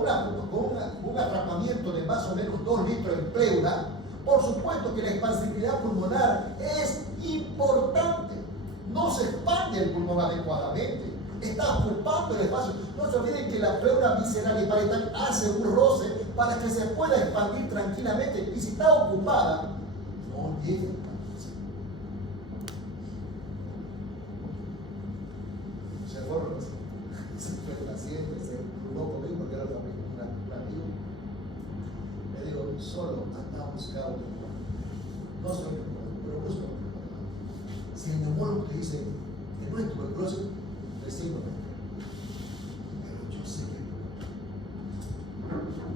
un atrapamiento de más o menos 2 litros en pleura, por supuesto que la expansibilidad pulmonar es importante. No se expande el pulmón adecuadamente. Está ocupando el espacio. No se olviden que la pleura visceral y parietal hace un roce para que se pueda expandir tranquilamente. Y si está ocupada, no llega a expandirse. Se fueron los pacientes, se preocupó conmigo porque era un amigo. Le digo, solo anda a buscar un neumólogo. No soy neumólogo, pero busco un neumólogo. Si el neumólogo te dice que no es tuberculosis, recién lo meto. Pero yo sé que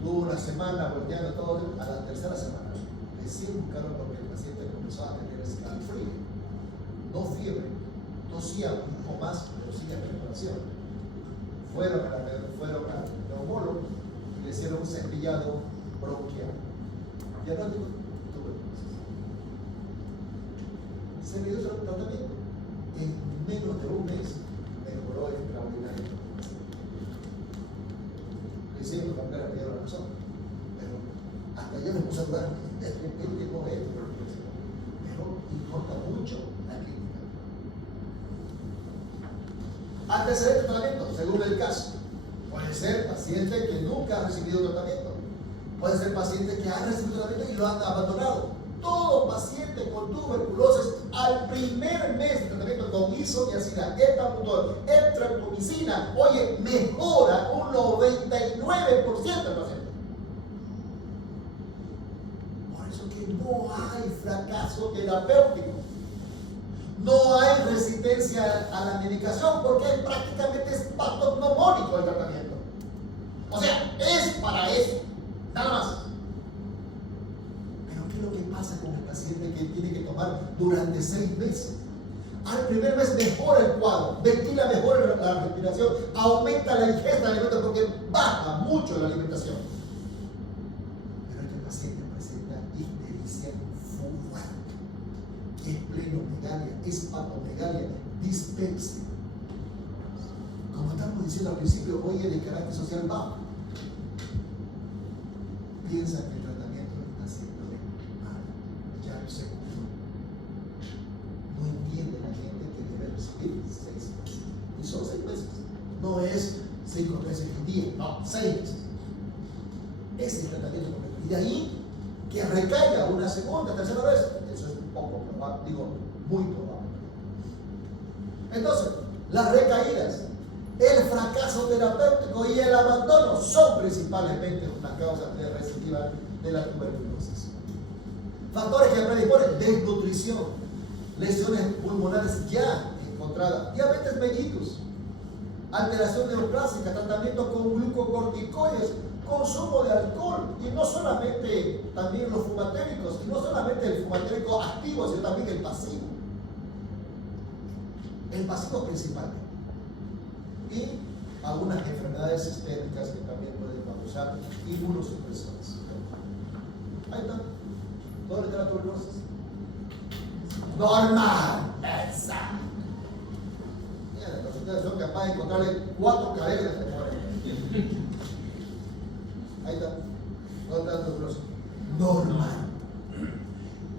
tuvo una semana volteando todo, a la tercera semana recién buscaron porque el paciente comenzó a tener escalofrío, no fiebre, tosía un poco más, pero sigue en recuperación. Fueron al neumólogo y le hicieron un cepillado bronquial. Diagnóstico, tuberculosis. Se le dio tratamiento. En menos de un mes mejoró extraordinariamente. Le hicieron cambiar la piedra a nosotros. Pero hasta yo me puse a dudar, de repente no es tuberculosis. Pero importa mucho la clínica. Antecedente de tratamiento, según el caso. Puede ser paciente que nunca ha recibido tratamiento. Puede ser paciente que ha recibido tratamiento y lo han abandonado. Todo paciente con tuberculosis al primer mes de tratamiento con isoniazida, ethambutol, estreptomicina, oye, mejora un 99% del paciente. Por eso que no hay fracaso terapéutico. No hay resistencia a la medicación porque prácticamente es patognomónico el tratamiento. O sea, es para eso, nada más. Pero ¿qué es lo que pasa con el paciente que tiene que tomar durante 6 meses? Al primer mes mejora el cuadro, ventila mejor la respiración, aumenta la ingesta de alimentos porque baja mucho la alimentación. Pero este paciente presenta ictericia fuerte, esplenomegalia, hepatomegalia, dispepsia. Como estamos diciendo al principio, hoy es de carácter social bajo. Piensa que el tratamiento está siendo mal, ya lo sé. No entiende la gente que debe recibir 6 meses. Y son 6 meses. No es 5 meses y 10, no, 6 meses. Ese es el tratamiento completo. Y de ahí que recaiga una segunda, tercera vez. Eso es poco probable, digo, muy probable. Entonces, las recaídas, el fracaso terapéutico y el abandono son principalmente una causa de recidiva de la tuberculosis. Factores que predisponen: desnutrición, lesiones pulmonares ya encontradas, diabetes mellitus, alteración neoplásica, tratamiento con glucocorticoides, consumo de alcohol, y no solamente también los fumatéricos, y no solamente el fumatérico activo, sino también el pasivo. El pasivo principalmente. Y algunas enfermedades sistémicas que también pueden causar inmunosupresores. Ahí está. ¿Dónde está la tuberculosis? Normal. Exacto. Mira, los ustedes son capaces de encontrarle 4 cadenas de mueren. Ahí está. ¿Dónde está la tuberculosis? Normal.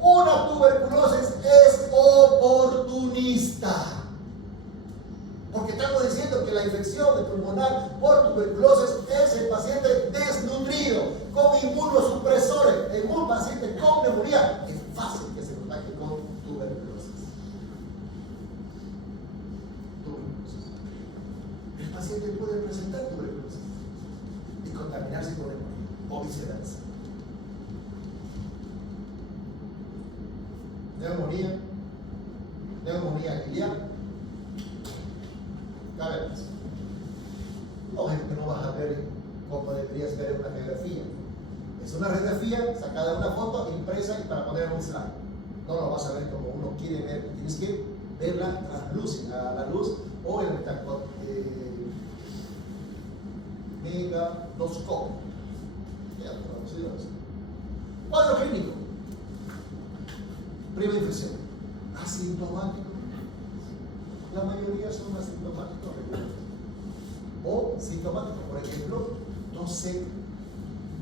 Una tuberculosis es oportunista. Porque estamos diciendo que la infección pulmonar por tuberculosis es el paciente desnutrido, con inmunosupresores. En un paciente con neumonía es fácil que se contagie con tuberculosis. El paciente puede presentar tuberculosis y contaminarse con neumonía, o viceversa. Neumonía biliar. Cavernas. Lógico que no vas a ver como deberías ver en una radiografía. Es una radiografía sacada de una foto, impresa y para poner en un slide. No lo vas a ver como uno quiere ver. Tienes que verla translúcida a la luz o en el megadoscopio. Cuadro clínico. Prima infección. Asintomáticos. La mayoría son asintomáticos regulares. O sintomáticos, por ejemplo, tos seca,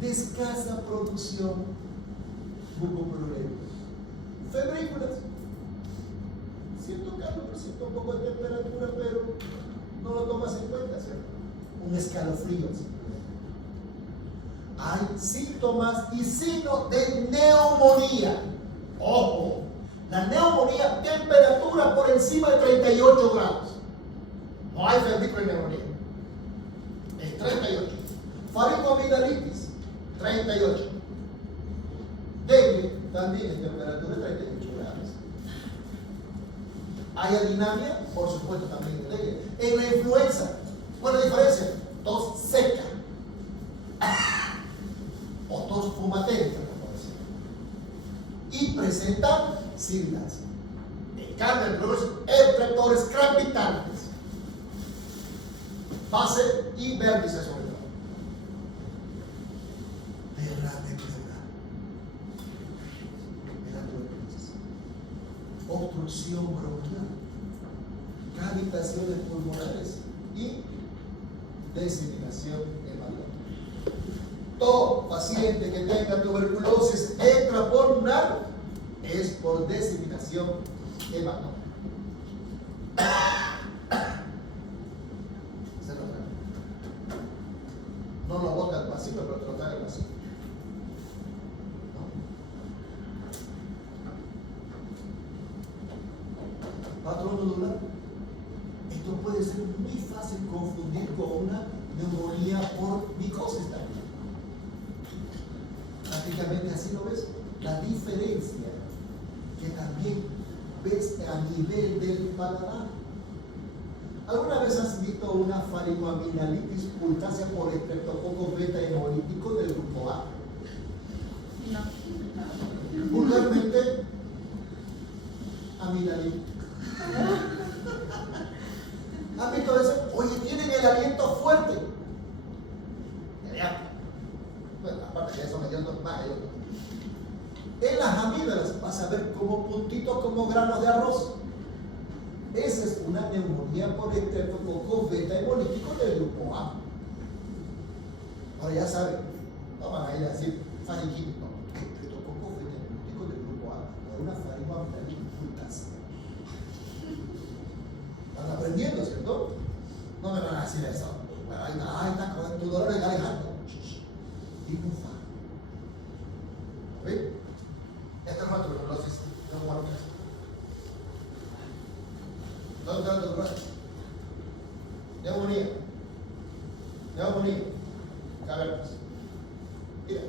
escasa producción mucopurulenta. Febrículas. Siento calor, siento un poco de temperatura, pero no lo tomas en cuenta, ¿cierto? Un escalofrío. Hay síntomas y signos de neumonía. Ojo, la neumonía, temperatura por encima de 38 grados. No hay febrícula en neumonía. Es 38. Faringoamigdalitis, 38. Dengue, también en temperatura de 38 grados. Hay adinamia, por supuesto, también en dengue. En la influenza, ¿cuál es la diferencia? Tos seca. O tos fumatenta, como decir. Y presentan sibilancia. En cambio, el progreso, estreptores crepitantes. Fase y vértice sobre todo. Derrame pleural. Obstrucción bronquial. Cavitaciones pulmonares y diseminación hematómica. Todo paciente que tenga tuberculosis extrapulmonar es por diseminación hematómica. No lo bota al pasillo, pero te lo trae al pasillo. ¿No? Patrón nodular. Esto puede ser muy fácil confundir con una neumonía por micosis también. Prácticamente así lo ves. La diferencia que también ves a nivel del paladar. ¿Alguna vez has visto una faringoamigdalitis pulsácea por estreptococcus beta hemolítico del grupo A? No. Vulgarmente, amigdalitis. ¿Has visto eso? Oye, tienen el aliento fuerte. Bueno, aparte de eso me dio más. En las amígdalas vas a ver como puntitos, como granos de arroz. Esa es una neumonía por estreptococcus beta hemolítico del grupo A. Ahora ya saben, no van a ir a decir faringitis, no, estreptococcus beta hemolítico del grupo A, no una faringoamigdalitis pulsácea. Están aprendiendo, ¿cierto? No me van a decir eso. Bueno, ahí está con tu dolor de garganta. Dibuja. ¿Ven? Esta es una tuberculosis. ¿Dónde está la tuberculosis? Neumonía. Neumonía. Cavernas. Mira.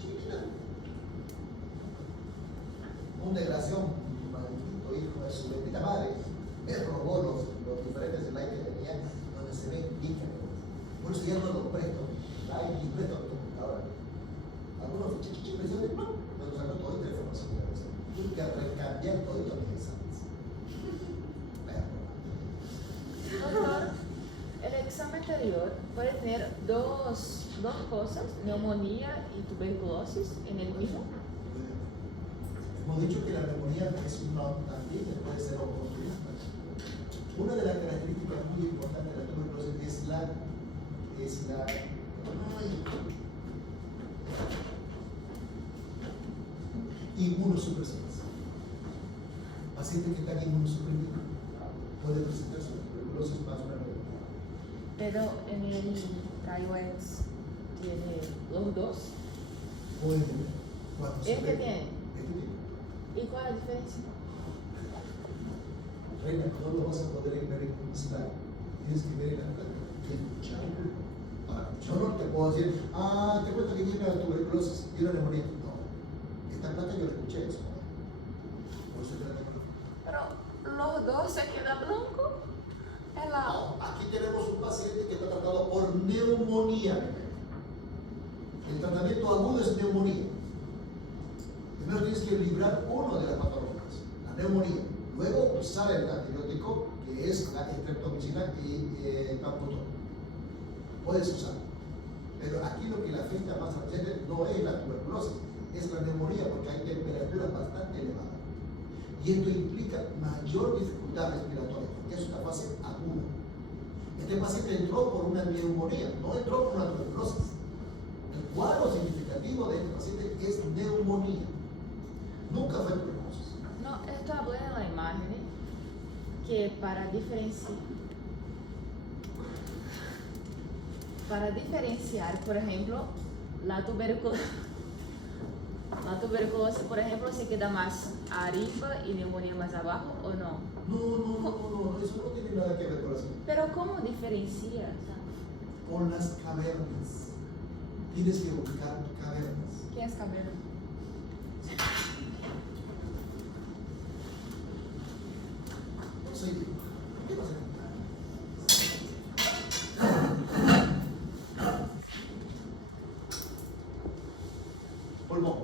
Chiquitita. Un desgraciado, maldito hijo de su bendita madre. Me robó los diferentes slides que tenía donde se ve líquido. Por eso ya no lo presto. Slide y presto a tu computadora. Algunos impresiones, no. Me lo sacó toda la información de la vez. Tuve que recambiar todo mis exámenes. Doctor, el examen anterior puede tener dos cosas, neumonía y tuberculosis en el mismo. Hemos dicho que la neumonía es también puede ser oportunista. Una de las características muy importantes de la tuberculosis es la inmunosupresión. Pacientes que están inmunosuprimidos pueden presentar su tuberculosis más una neumonía. Pero en el TriWex tiene los dos. Puede tener. Este tiene. ¿Y cuál es la diferencia? Reina, no lo vas a poder ver en un slide. Tienes que ver en la práctica y escuchar. Ahora, yo no te puedo decir, te cuento que tiene la tuberculosis y una neumonía. No. Esta plata yo la escuché eso. Por eso te la digo. Pero los dos se queda blanco. No, aquí tenemos un paciente que está tratado por neumonía. El tratamiento agudo es neumonía. Primero tienes que librar uno de las patologías, la neumonía. Luego usar el antibiótico, que es la estreptomicina y caputón. Puedes usarlo. Pero aquí lo que le afecta más al paciente no es la tuberculosis, es la neumonía, porque hay temperaturas bastante elevadas. Y esto implica mayor dificultad respiratoria, porque es una fase aguda. Este paciente entró por una neumonía, no entró por una tuberculosis. El cuadro significativo de este paciente es neumonía. Nunca fue tuberculosis. No, esto hablé en la imagen que para diferenciar, por ejemplo, la tuberculosis, por ejemplo, se queda más arriba y neumonía más abajo, ¿o no? No, eso no tiene nada que ver con la salud. Pero ¿cómo diferencias? Con las cavernas. Tienes que ubicar cavernas. ¿Qué es caverna? No sé, ¿qué pasa? Pulmón.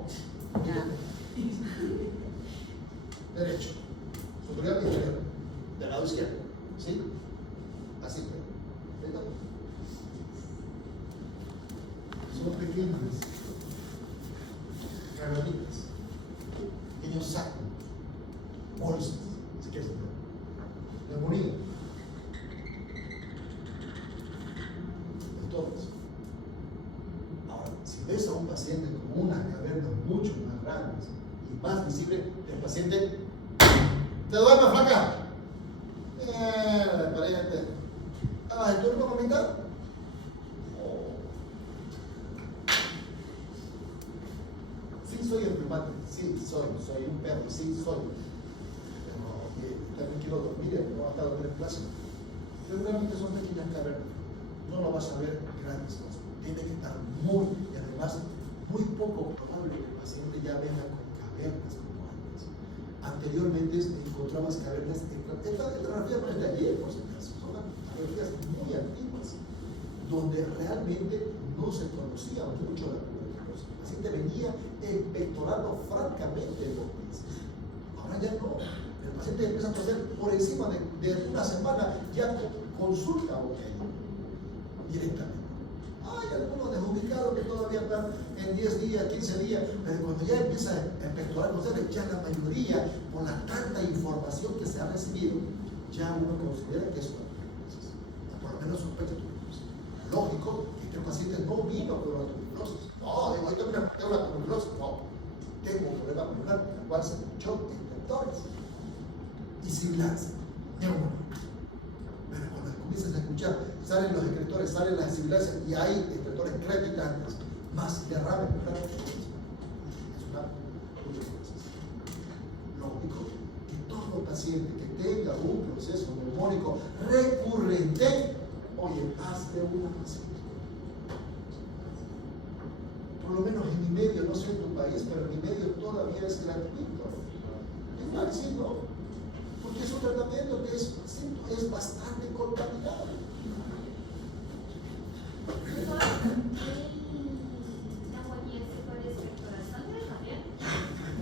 Derecho. Superior y inferior. Del lado izquierdo. ¿Sí? Así que. ¿Listo? Son pequeñas cavernitas. Pequeños sacos. Bolsas. Si quieres entender. Neumonía. Entonces, ahora, si ves a un paciente con unas cavernas mucho más grandes y más visibles, el paciente ¿te duele, flaca? Pariente. ¿Tú no me comentas? Sí, soy enfermante. Sí, soy un perro. Sí, soy. Pero también quiero dormir, no hasta dormir en clase. Seguramente son pequeñas cavernas. No lo vas a ver grandes cosas. Tiene que estar y además, muy poco probable que el paciente ya venga con cavernas como antes. Anteriormente encontrabas cavernas, esta radiografía no es de ayer, por si acaso, son radiografías muy antiguas, donde realmente no se conocía mucho la tuberculosis. El paciente venía expectorando francamente en 2 meses. Ahora ya no. El paciente empieza a toser por encima de una semana, ya consulta directamente. Hay algunos desubicados que todavía están en 10 días, 15 días, pero cuando ya empieza a expectorar toser, ya la mayoría, con la tanta información que se ha recibido, ya uno considera que es una tuberculosis. Por lo menos sospecha tuberculosis. Lógico que este paciente no vino con una tuberculosis. No, digo, tengo una tuberculosis. No, tengo un problema pulmonar, el cual se escuchó en vectores y sibilancia, neumonía. Pero cuando comienzas a escuchar, salen los excretores, salen las sibilancias y hay excretores crepitantes, más derrame, es una tuberculosis. Lógico que todo paciente que tenga un proceso neumónico recurrente, oye, hazte una pasión. Por lo menos en mi medio, no sé en tu país, pero en mi medio todavía es gratuito. Igual sí, ¿no? Porque es un tratamiento que es bastante contaminado.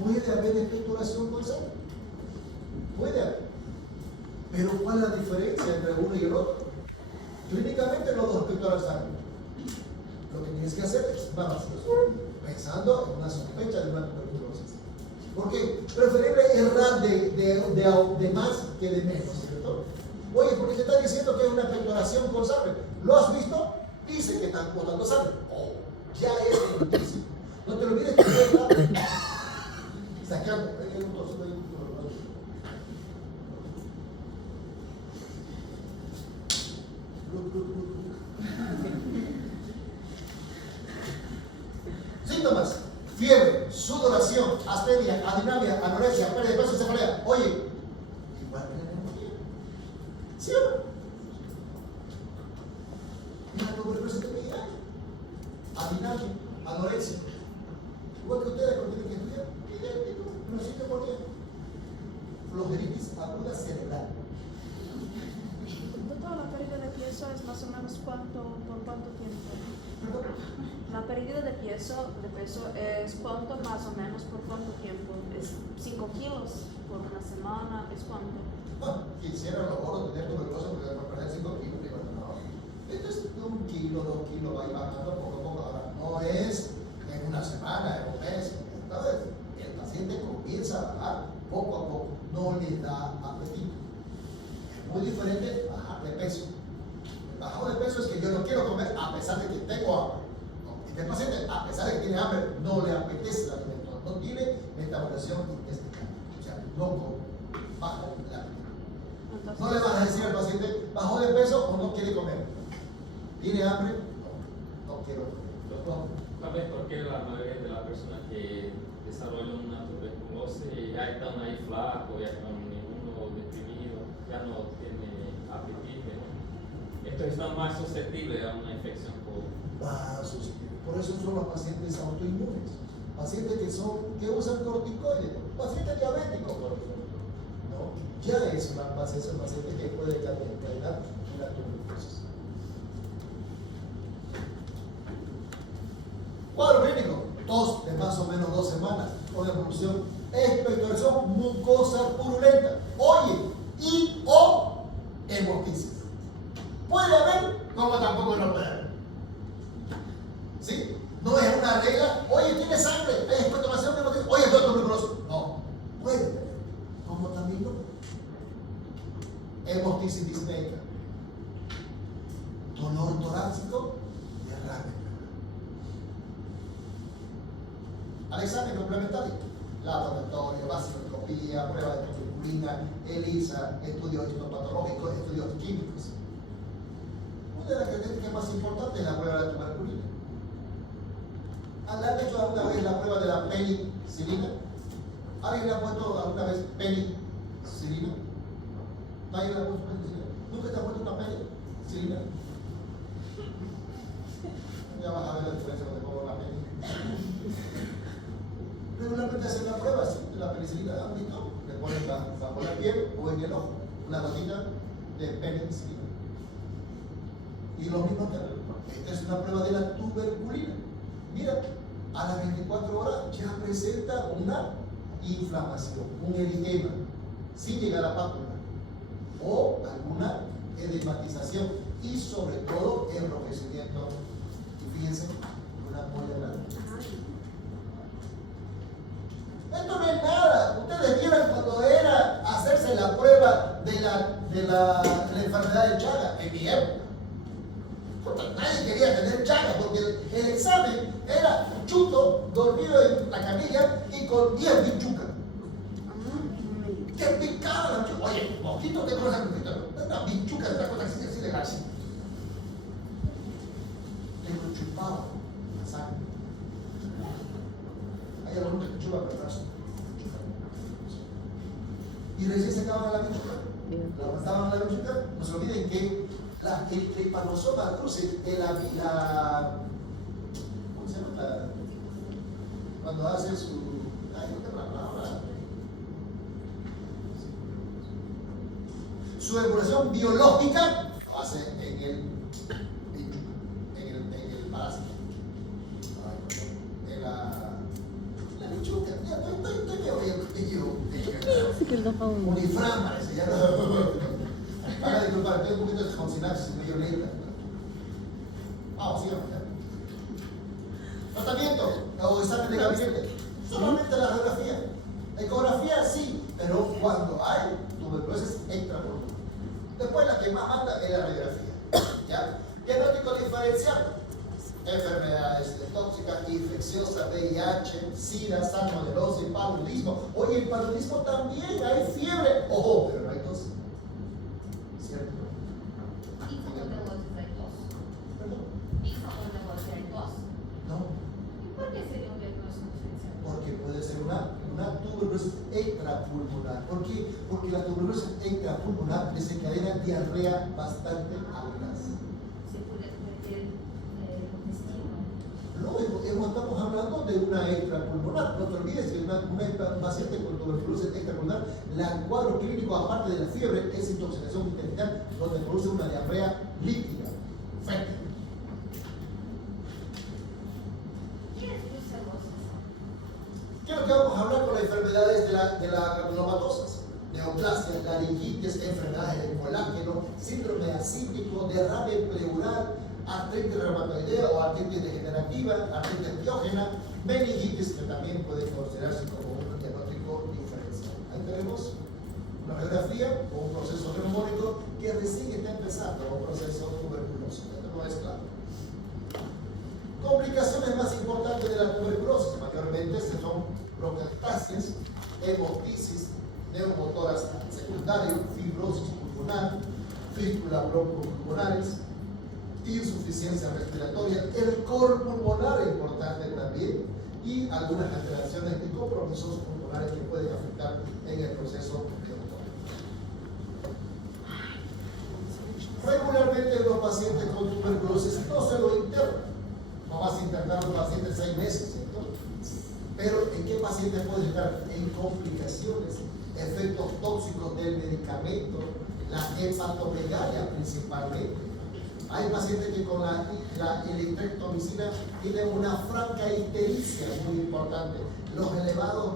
Puede haber expectoración con sangre. Puede haber. Pero ¿cuál es la diferencia entre uno y el otro? Clínicamente los dos expectoran sangre. Lo que tienes que hacer es mamazos, pensando en una sospecha de una tuberculosis. Porque preferible errar de más que de menos, ¿cierto? Oye, porque te está diciendo que es una expectoración con sangre. ¿Lo has visto? Dice que están botando sangre. Oh, ya es indício. No te olvides que está sacando. Síntomas: fiebre, sudoración, astenia, adinamia, anorexia, pérdida de peso, cefalea. Oye, igual que la neumonía. ¿Sí o no? La tuberculosis terminal, adinamia, anorexia. Igual que ustedes cuando tienen que estudiar, idéntico, pero sí neumonía. Flogeritis aguda cerebral. Doctor, la pérdida de peso es más o menos por cuánto tiempo? ¿Perdón? La pérdida de peso es cuánto más o menos por cuánto tiempo? ¿Es 5 kilos por una semana? ¿Es cuánto? No, quisiera los gordos tener tuberculosis porque para perder 5 kilos, digo, no. Esto es 1 kilo, 2 kilos, va a ir bajando poco a poco. Ahora, no es en una semana, en un mes, ¿sabes? El paciente comienza a bajar poco a poco. No muy diferente bajar de peso. El bajado de peso es que yo no quiero comer a pesar de que tengo hambre. No, este paciente, a pesar de que tiene hambre, no le apetece el alimento, no tiene metabolización intestinal. O sea, no come, baja el apetito. Entonces, No le vas a decir al paciente, bajó de peso o no quiere comer. ¿Tiene hambre? No, no quiero comer. Doctor, tal vez porque la mayoría de las personas que desarrollan una tuberculosis ya están ahí flacos, ya están ninguno deprimido, ya no tienen apetito, ¿no? Estos están más susceptibles a una infección por... Por eso son los pacientes autoinmunes, pacientes que usan corticoides, pacientes diabéticos, por ejemplo. ¿No? Ya es un paciente que puede desencadenar una tuberculosis. Cuadro clínico, tos de más o menos 2 semanas, con evolución, expectoración mucosa purulenta, y o hemoptisis. Puede haber, como tampoco no puede haber. ¿Sí? No es una regla, oye, tiene sangre, hay expectoración de hemoptisis, oye, estoy tuberculosis. No, puede haber, como también no. Hemoptisis disneica, dolor torácico, derrame. Al examen complementario, laboratorio, vaciloscopía, prueba de tuberculina, ELISA, estudios histopatológicos, estudios químicos. Una de las características más importantes es la prueba de tuberculina. ¿Le han hecho alguna vez la prueba de la penicilina? ¿Alguien le ha puesto alguna vez penicilina? ¿Nadie le ha puesto penicilina? ¿Nunca te ha puesto una penicilina? Ya vas a ver la diferencia cuando te pongo la penicilina. Regularmente hacen la prueba, ¿sí? De la penicilina, ¿han visto? Le ponen bajo la piel o en el ojo una gotita de penicilina. Y lo mismo acá. Esta es una prueba de la tuberculina. Mira, a las 24 horas ya presenta una inflamación, un eritema, sin llegar a pápula, o alguna edematización y sobre todo enrojecimiento. Y fíjense, una ampolla grande. Esto no es nada. Ustedes vieron cuando era hacerse la prueba de la enfermedad de Chagas en mi época. Porque nadie quería tener Chagas porque el examen era chuto, dormido en la camilla y con 10 bichucas. Que picaba la bichuca. Oye, mosquito, ¿qué cosa es mosquito? Una bichuca es una cosa así de grasa. Le lo chupaba la sangre. Hay algunos que chupan el brazo. Y recién se acaban la bichuca. Levantaban la bichuca. No se olviden que el trypanosoma crucis de ¿cómo se llama? Cuando hace su. Su evolución biológica lo hace en el parásito. En la bichuca. Unifram parece, ya van a disculpar, tengo un poquito de consinaxis medio lenta. Vamos, sigamos ya. Tratamiento o examen de gabinete. Solamente la radiografía. Ecografía sí, pero cuando hay tuberculosis extrapulmonar. Después la que más manda es la radiografía. ¿Ya? Diagnóstico diferencial. Enfermedades tóxicas, infecciosas, VIH, SIDA, salmonelosis, paludismo. Oye, el paludismo también hay fiebre. Ojo, pero no hay tos. ¿Cierto? ¿Y salmonelosis hay tos? ¿Perdón? ¿Y salmonelosis hay tos? No, ¿Y por qué sería un diagnóstico diferencial? porque puede ser una tuberculosis extrapulmonar. ¿Por qué? Porque la tuberculosis extrapulmonar desencadena diarrea bastante audaz. ¿Se puede perder el intestino? No, estamos hablando de una extrapulmonar. No te olvides que un paciente con tuberculosis extrapulmonar, el cuadro clínico, aparte de la fiebre, es intoxicación intestinal, donde produce una diarrea líquida, fértil. ¿Qué es brucelosis? ¿Qué es lo que vamos a hablar con las enfermedades de la granulomatosas? Neoplasias, laringitis, enfermedades del colágeno, síndrome ascítico, derrame pleural, artritis reumatoidea o artritis degenerativa, artritis biógena, meningitis, que también puede considerarse como un diagnóstico diferencial. Ahí tenemos una radiografía o un proceso neumónico que recién está empezando, un proceso tuberculoso. Esto no es claro. Complicaciones más importantes de la tuberculosis, mayormente son bronquiectasias, hemotisis, neumotoras secundario, fibrosis pulmonar, fístula broncopulmonares, insuficiencia respiratoria, el cor pulmonar es importante también, y algunas alteraciones y compromisos pulmonares que pueden afectar en el proceso neumónico. Regularmente los pacientes con tuberculosis no se lo internan. No vas a internar a un paciente 6 meses, ¿cierto? Pero ¿en qué pacientes puede estar? En complicaciones, efectos tóxicos del medicamento, la hepatomegalia principalmente. Hay pacientes que con la electromicina tienen una franca ictericia muy importante. Los elevados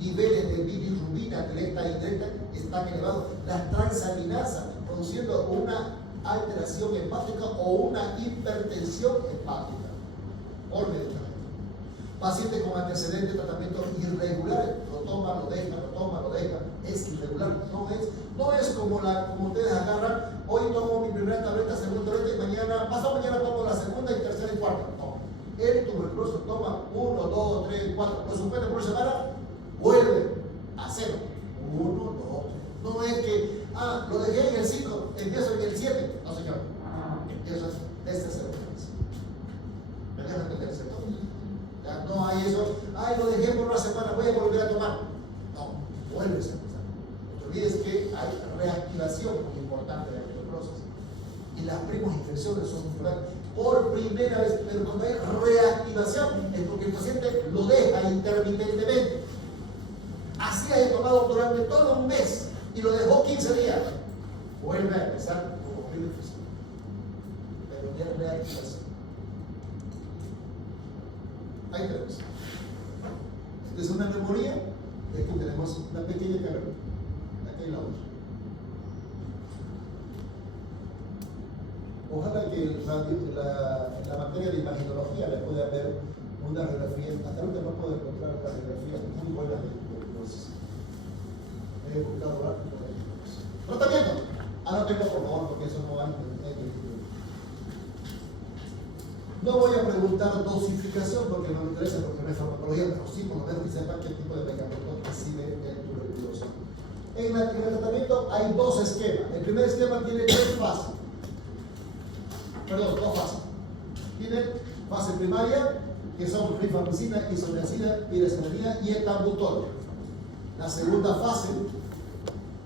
niveles de bilirrubina directa e indirecta están elevados. Las transaminasas produciendo una alteración hepática o una hipertensión hepática por medicamento. Pacientes con antecedentes de tratamiento irregulares, lo toma, lo deja, es irregular, no es como ustedes agarran, hoy tomo mi primera tableta, segunda tableta y mañana, pasado mañana tomo la segunda y tercera y cuarta. No, el tuberculoso toma 1, 2, 3, 4, lo suspende por semana, vuelve a 0, 1, 2, 3. No es que, lo dejé en el 5, empiezo en el 7, no señor, empiezo desde 0. ¿Me dejan entenderse? No hay eso, lo dejé por una semana, voy a volver a tomar. No, vuelves a empezar. No te olvides que hay reactivación muy importante de la tuberculosis. Y las primas infecciones son importantes por primera vez, pero cuando hay reactivación es porque el paciente lo deja intermitentemente. Así haya tomado durante todo un mes y lo dejó 15 días. Vuelve a empezar como prima infección. Pero de reactivación. Ahí tenemos. Esta es una memoria. Y aquí tenemos una pequeña carrera. Aquí hay la otra. Ojalá que la materia de imaginología le pueda ver una radiografía. Hasta ahorita no puedo encontrar una radiografía muy buena de tuberculosis. He buscado artículos. Tratamiento. Anótenlo por favor, porque eso no hay en el libro. No voy a preguntar dosificación porque no me interesa, porque no es farmacología, pero sí por lo menos que sepan qué tipo de medicamento recibe el tuberculoso. En el tratamiento hay 2 esquemas. El primer esquema tiene 3 fases. Perdón, 2 fases. Tiene fase primaria, que son rifampicina, isoniazida, piracetamina y etambutol. La segunda fase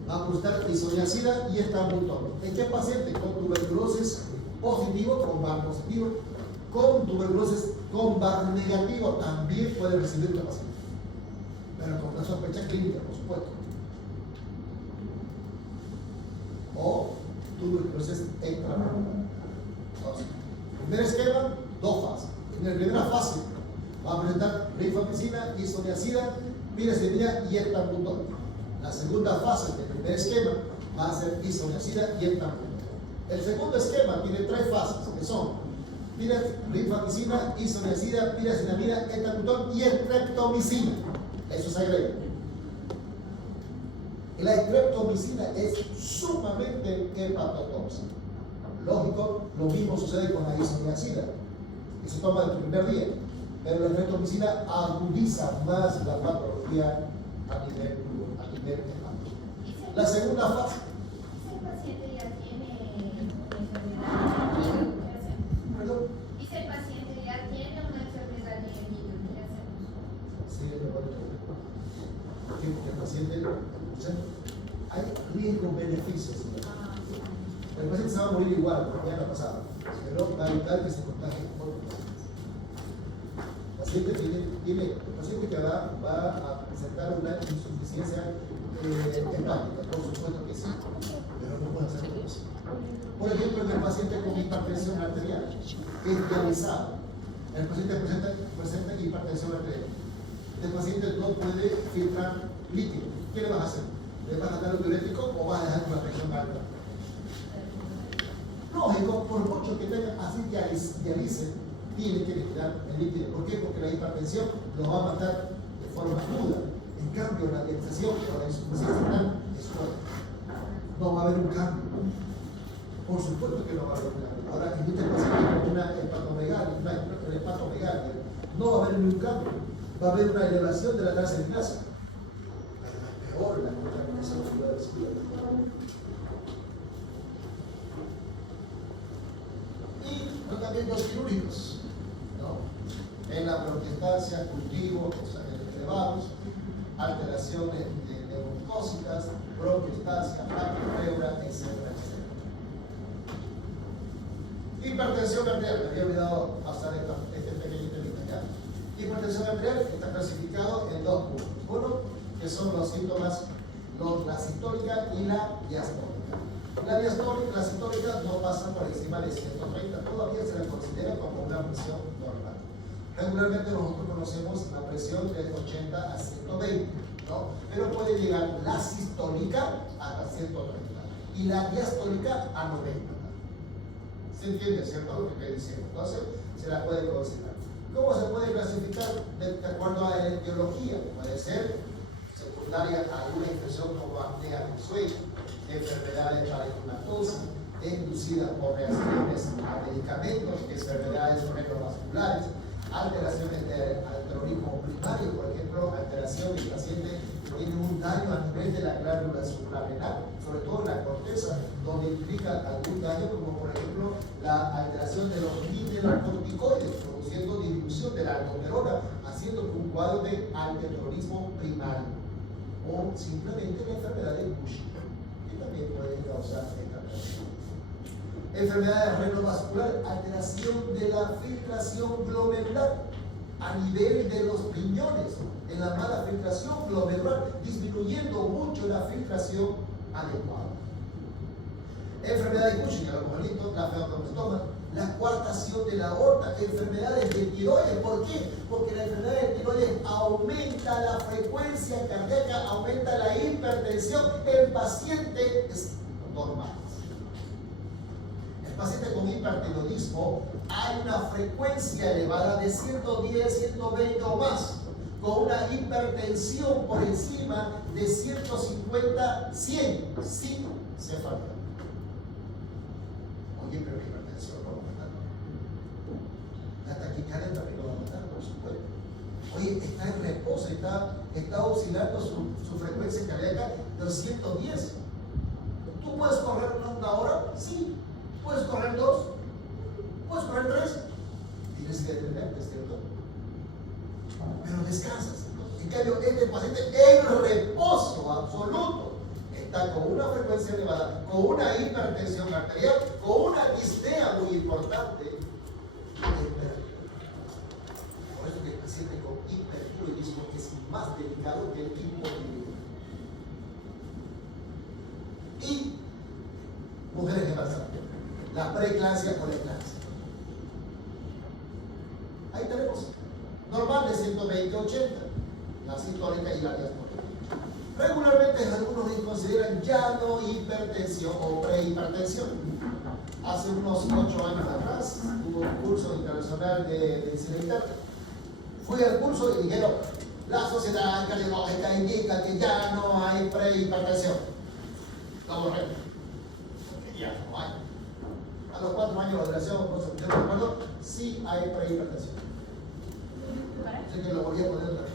va a buscar isoniazida y etambutol. ¿En qué paciente? Con tuberculosis positivo, con VAR positivo. Con tuberculosis con VAR negativo también puede recibir la paciente, pero con una sospecha clínica, por supuesto. O tuberculosis extramolecular. Entonces, primer esquema, 2 fases. En la primera fase va a presentar rifampicina, isoniazida, piracetamina y etambutol. La segunda fase del primer esquema va a ser isoniazida y etambutol. El segundo esquema tiene 3 fases, que son rifampicina, isoniazida, piracetamina, etambutol y streptomicina. Eso se agrega. La streptomicina es sumamente hepatotóxica. Lógico, lo mismo sucede con la isoniazida, que se toma desde el primer día, pero la streptomicina agudiza más la patología a nivel hepático. La segunda fase. Si el paciente ya tiene enfermedad, ¿y si el paciente ya tiene una enfermedad en el niño, qué hacemos? Sí, es mejor porque el paciente, hay riesgos-beneficios. El paciente se va a morir igual, como ya ha pasado, pero va a evitar que se contagie con otros pacientes. El paciente que va a presentar una insuficiencia hepática, por supuesto que sí, pero no puede hacer otra cosa. Por ejemplo, en el paciente con hipertensión arterial, dializado, el paciente presenta hipertensión arterial. El paciente no puede filtrar líquido. ¿Qué le vas a hacer? ¿Le vas a dar un diurético o vas a dejar una presión alta? Lógico, por mucho que tenga así dialice, tiene que retirar el líquido. ¿Por qué? Porque la hipertensión lo va a matar de forma aguda. En cambio, la dialización o la insuficiencia renal escuela. No va a haber un cambio. Por supuesto que no va a haber un cambio. Ahora, en este paciente con una hepatomegalia, no va a haber ningún cambio. Va a haber una elevación de la tasa de grasa. Además, peor la contaminación que va a recibir. Y tratamientos quirúrgicos, ¿no? En la bronquiectasia, cultivos elevados, alteraciones neumocócicas, bronquiectasia, pleura, etcétera, etcétera. Hipertensión arterial, me había olvidado pasar este pequeño temita, ¿ya? Hipertensión arterial está clasificado en dos puntos. Uno, que son los síntomas, la sistólica y la diastólica. La sistólica no pasa por encima de 130, todavía se la considera como una presión normal. Regularmente nosotros conocemos la presión de 80 a 120, ¿no? Pero puede llegar la sistólica hasta 130 y la diastólica a 90. ¿Se entiende, cierto, lo que estoy diciendo? Entonces, se la puede considerar. ¿Cómo se puede clasificar? De acuerdo a la etiología. Puede ser secundaria a alguna infección como apnea del sueño, enfermedades paradigmatosas, inducidas por reacciones a medicamentos, enfermedades renovasculares, alteraciones de alterorismo primario, por ejemplo, alteración del paciente que tiene un daño a nivel de la glándula suprarrenal, sobre todo en la corteza, donde implica algún daño, como por ejemplo la alteración de los mineralocorticoides, produciendo disminución de la aldosterona, haciendo un cuadro de alterorismo primario, o simplemente la enfermedad de Cushing, que también puede causar esta alteración. Enfermedades renovasculares, alteración de la filtración glomerular a nivel de los riñones, en la mala filtración glomerular, disminuyendo mucho la filtración adecuada. Enfermedad de Cushing, a los malitos, la feotomestoma, la coartación de la aorta, enfermedades de tiroides. ¿Por qué? Porque la enfermedad de tiroides aumenta la frecuencia cardíaca, aumenta la hipertensión en pacientes normales. Paciente con hipertiroidismo hay una frecuencia elevada de 110, 120 o más, con una hipertensión por encima de 150, 100, sin cefalea. Oye, pero la hipertensión no va a matar. La taquicardia también lo va a matar, por supuesto. Oye, está en reposo, está oscilando su frecuencia cardíaca de los 110. ¿Tú puedes correr una hora? Sí. Puedes correr 2, puedes correr 3, tienes que detenerte, ¿cierto? Pero descansas. En cambio, este paciente en reposo absoluto está con una frecuencia elevada, con una hipertensión arterial, con una disnea muy importante. Por eso que el paciente con hipertiroidismo es más delicado que el hipotiroidismo. Y mujeres embarazadas, la preeclampsia o la eclampsia. Ahí tenemos normal de 120 a 80, la sistólica y la diastólica. Regularmente algunos consideran ya no hipertensión o prehipertensión. Hace unos 8 años atrás hubo un curso internacional de medicina interna. Fui al curso y dijeron, la sociedad cardiológica indica que ya no hay prehipertensión. Lo borré. Porque ya no hay. A los 4 años de duración, yo recuerdo, sí hay prehipertensión. Así que lo volví a poner otra vez.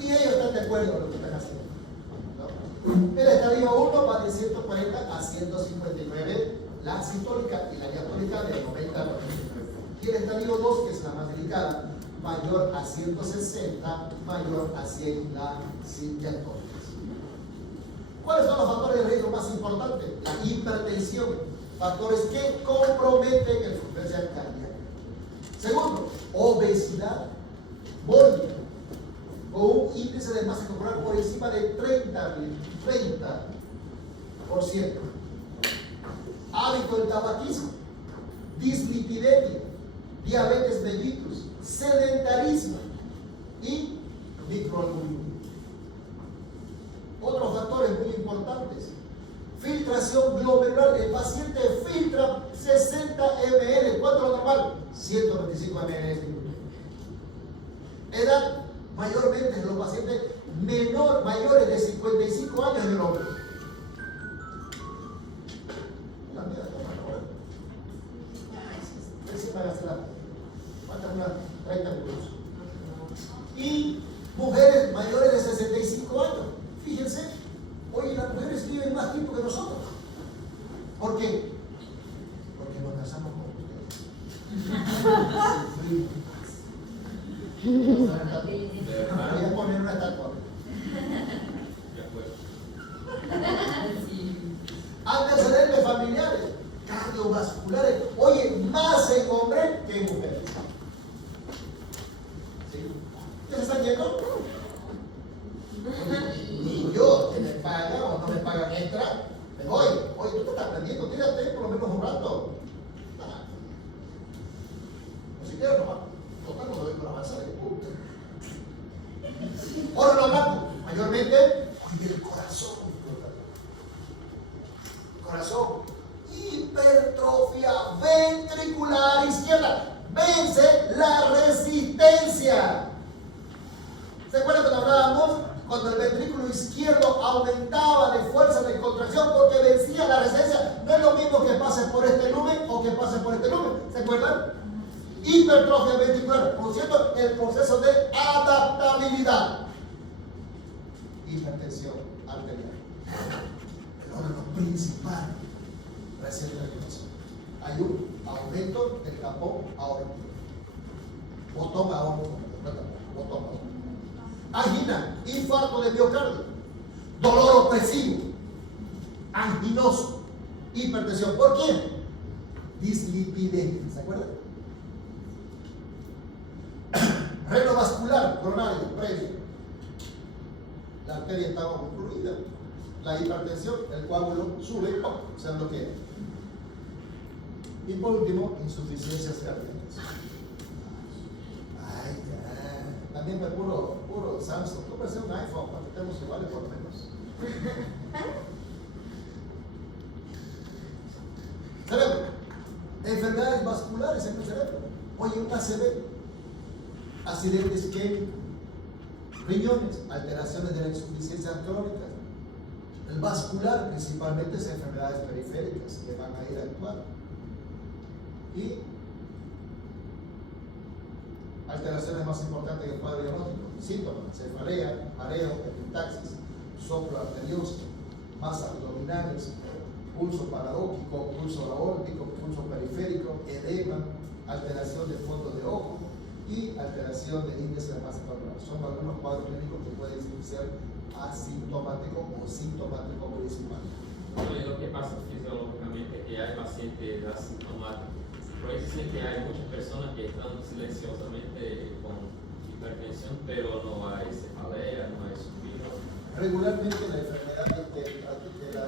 Y ellos están de acuerdo con lo que están haciendo, ¿no? El estadio 1 va de 140 a 159, la sistólica y la diastólica de 90 a 99. Y el estadio 2, que es la más delicada, mayor a 160, mayor a 100 la diastólica. ¿Cuáles son los factores de riesgo más importantes? La hipertensión, factores que comprometen el frecuencia cardíaca. Segundo, obesidad mórbida, con un índice de masa corporal por encima de 30%. Hábito del tabaquismo, dislipidemia, diabetes mellitus, sedentarismo y microalbuminemia. Otros factores muy importantes: filtración glomerular. El paciente filtra 60 ml. ¿Cuánto es lo normal? 125 ml. Edad. Mayormente los pacientes mayores de 55 años en el hombre. Una mierda, toma, recién van a hacer faltan unas 30 minutos. Y mujeres mayores de 65 años. Fíjense, hoy las mujeres viven más tiempo que nosotros. ¿Por qué? Porque nos casamos con ustedes. Voy a poner una estatua. De acuerdo. Antecedentes familiares, cardiovasculares. Oye, más en hombres que en mujeres. ¿Sí? ¿Ya se están yendo? Ni yo, que me pagan o no me pagan extra, me voy. Oye, tú te estás aprendiendo, quédate por lo menos un rato. No siquiera nomás. Total, no debo avanzar en punto. Ahora lo hablamos, mayormente, del corazón. Corazón. Hipertrofia ventricular izquierda. Vence la resistencia. ¿Se acuerdan cuando hablábamos? Cuando el ventrículo izquierdo aumentaba de fuerza de contracción porque vencía la resistencia. No es lo mismo que pase por este lumen o que pase por este lumen. ¿Se acuerdan? Hipertrofia ventricular, produciendo el proceso de adaptabilidad. Hipertensión arterial. El órgano principal recibe la información. Hay un aumento del tapón aórtico. Botón aórtico. Botón aórtico. Angina, infarto de miocardio, dolor opresivo, anginoso, hipertensión. ¿Por quién? Dislipidemia. ¿Se acuerdan? Reno vascular, coronario, previo. La arteria estaba ocluida. La hipertensión, el coágulo sube y se bloquea. Y por último, insuficiencias cardíacas. Ay, ya. También fue puro Samsung. Tú puedes ser un iPhone para que estemos iguales por lo menos. Cerebro. Enfermedades vasculares en el cerebro. Oye, un ACV. Accidentes isquémicos. Riñones. Alteraciones de las insuficiencias crónicas. El vascular, principalmente, es enfermedades periféricas que van a ir a actuar. Y alteraciones más importantes que el cuadro diagnóstico, síntomas, cefalea, mareo, epistaxis, soplo arterioso, masas abdominales, pulso paradójico, pulso aórtico, pulso periférico, edema, alteración de fondo de ojo y alteración del índice de masa corporal. Son algunos cuadros clínicos que pueden ser asintomáticos o sintomáticos principales. Lo que pasa fisiológicamente es que hay pacientes asintomáticos. Por eso sí que hay muchas personas que están silenciosamente con hipertensión, pero no hay cefalea, no hay suspiro. Regularmente la enfermedad de la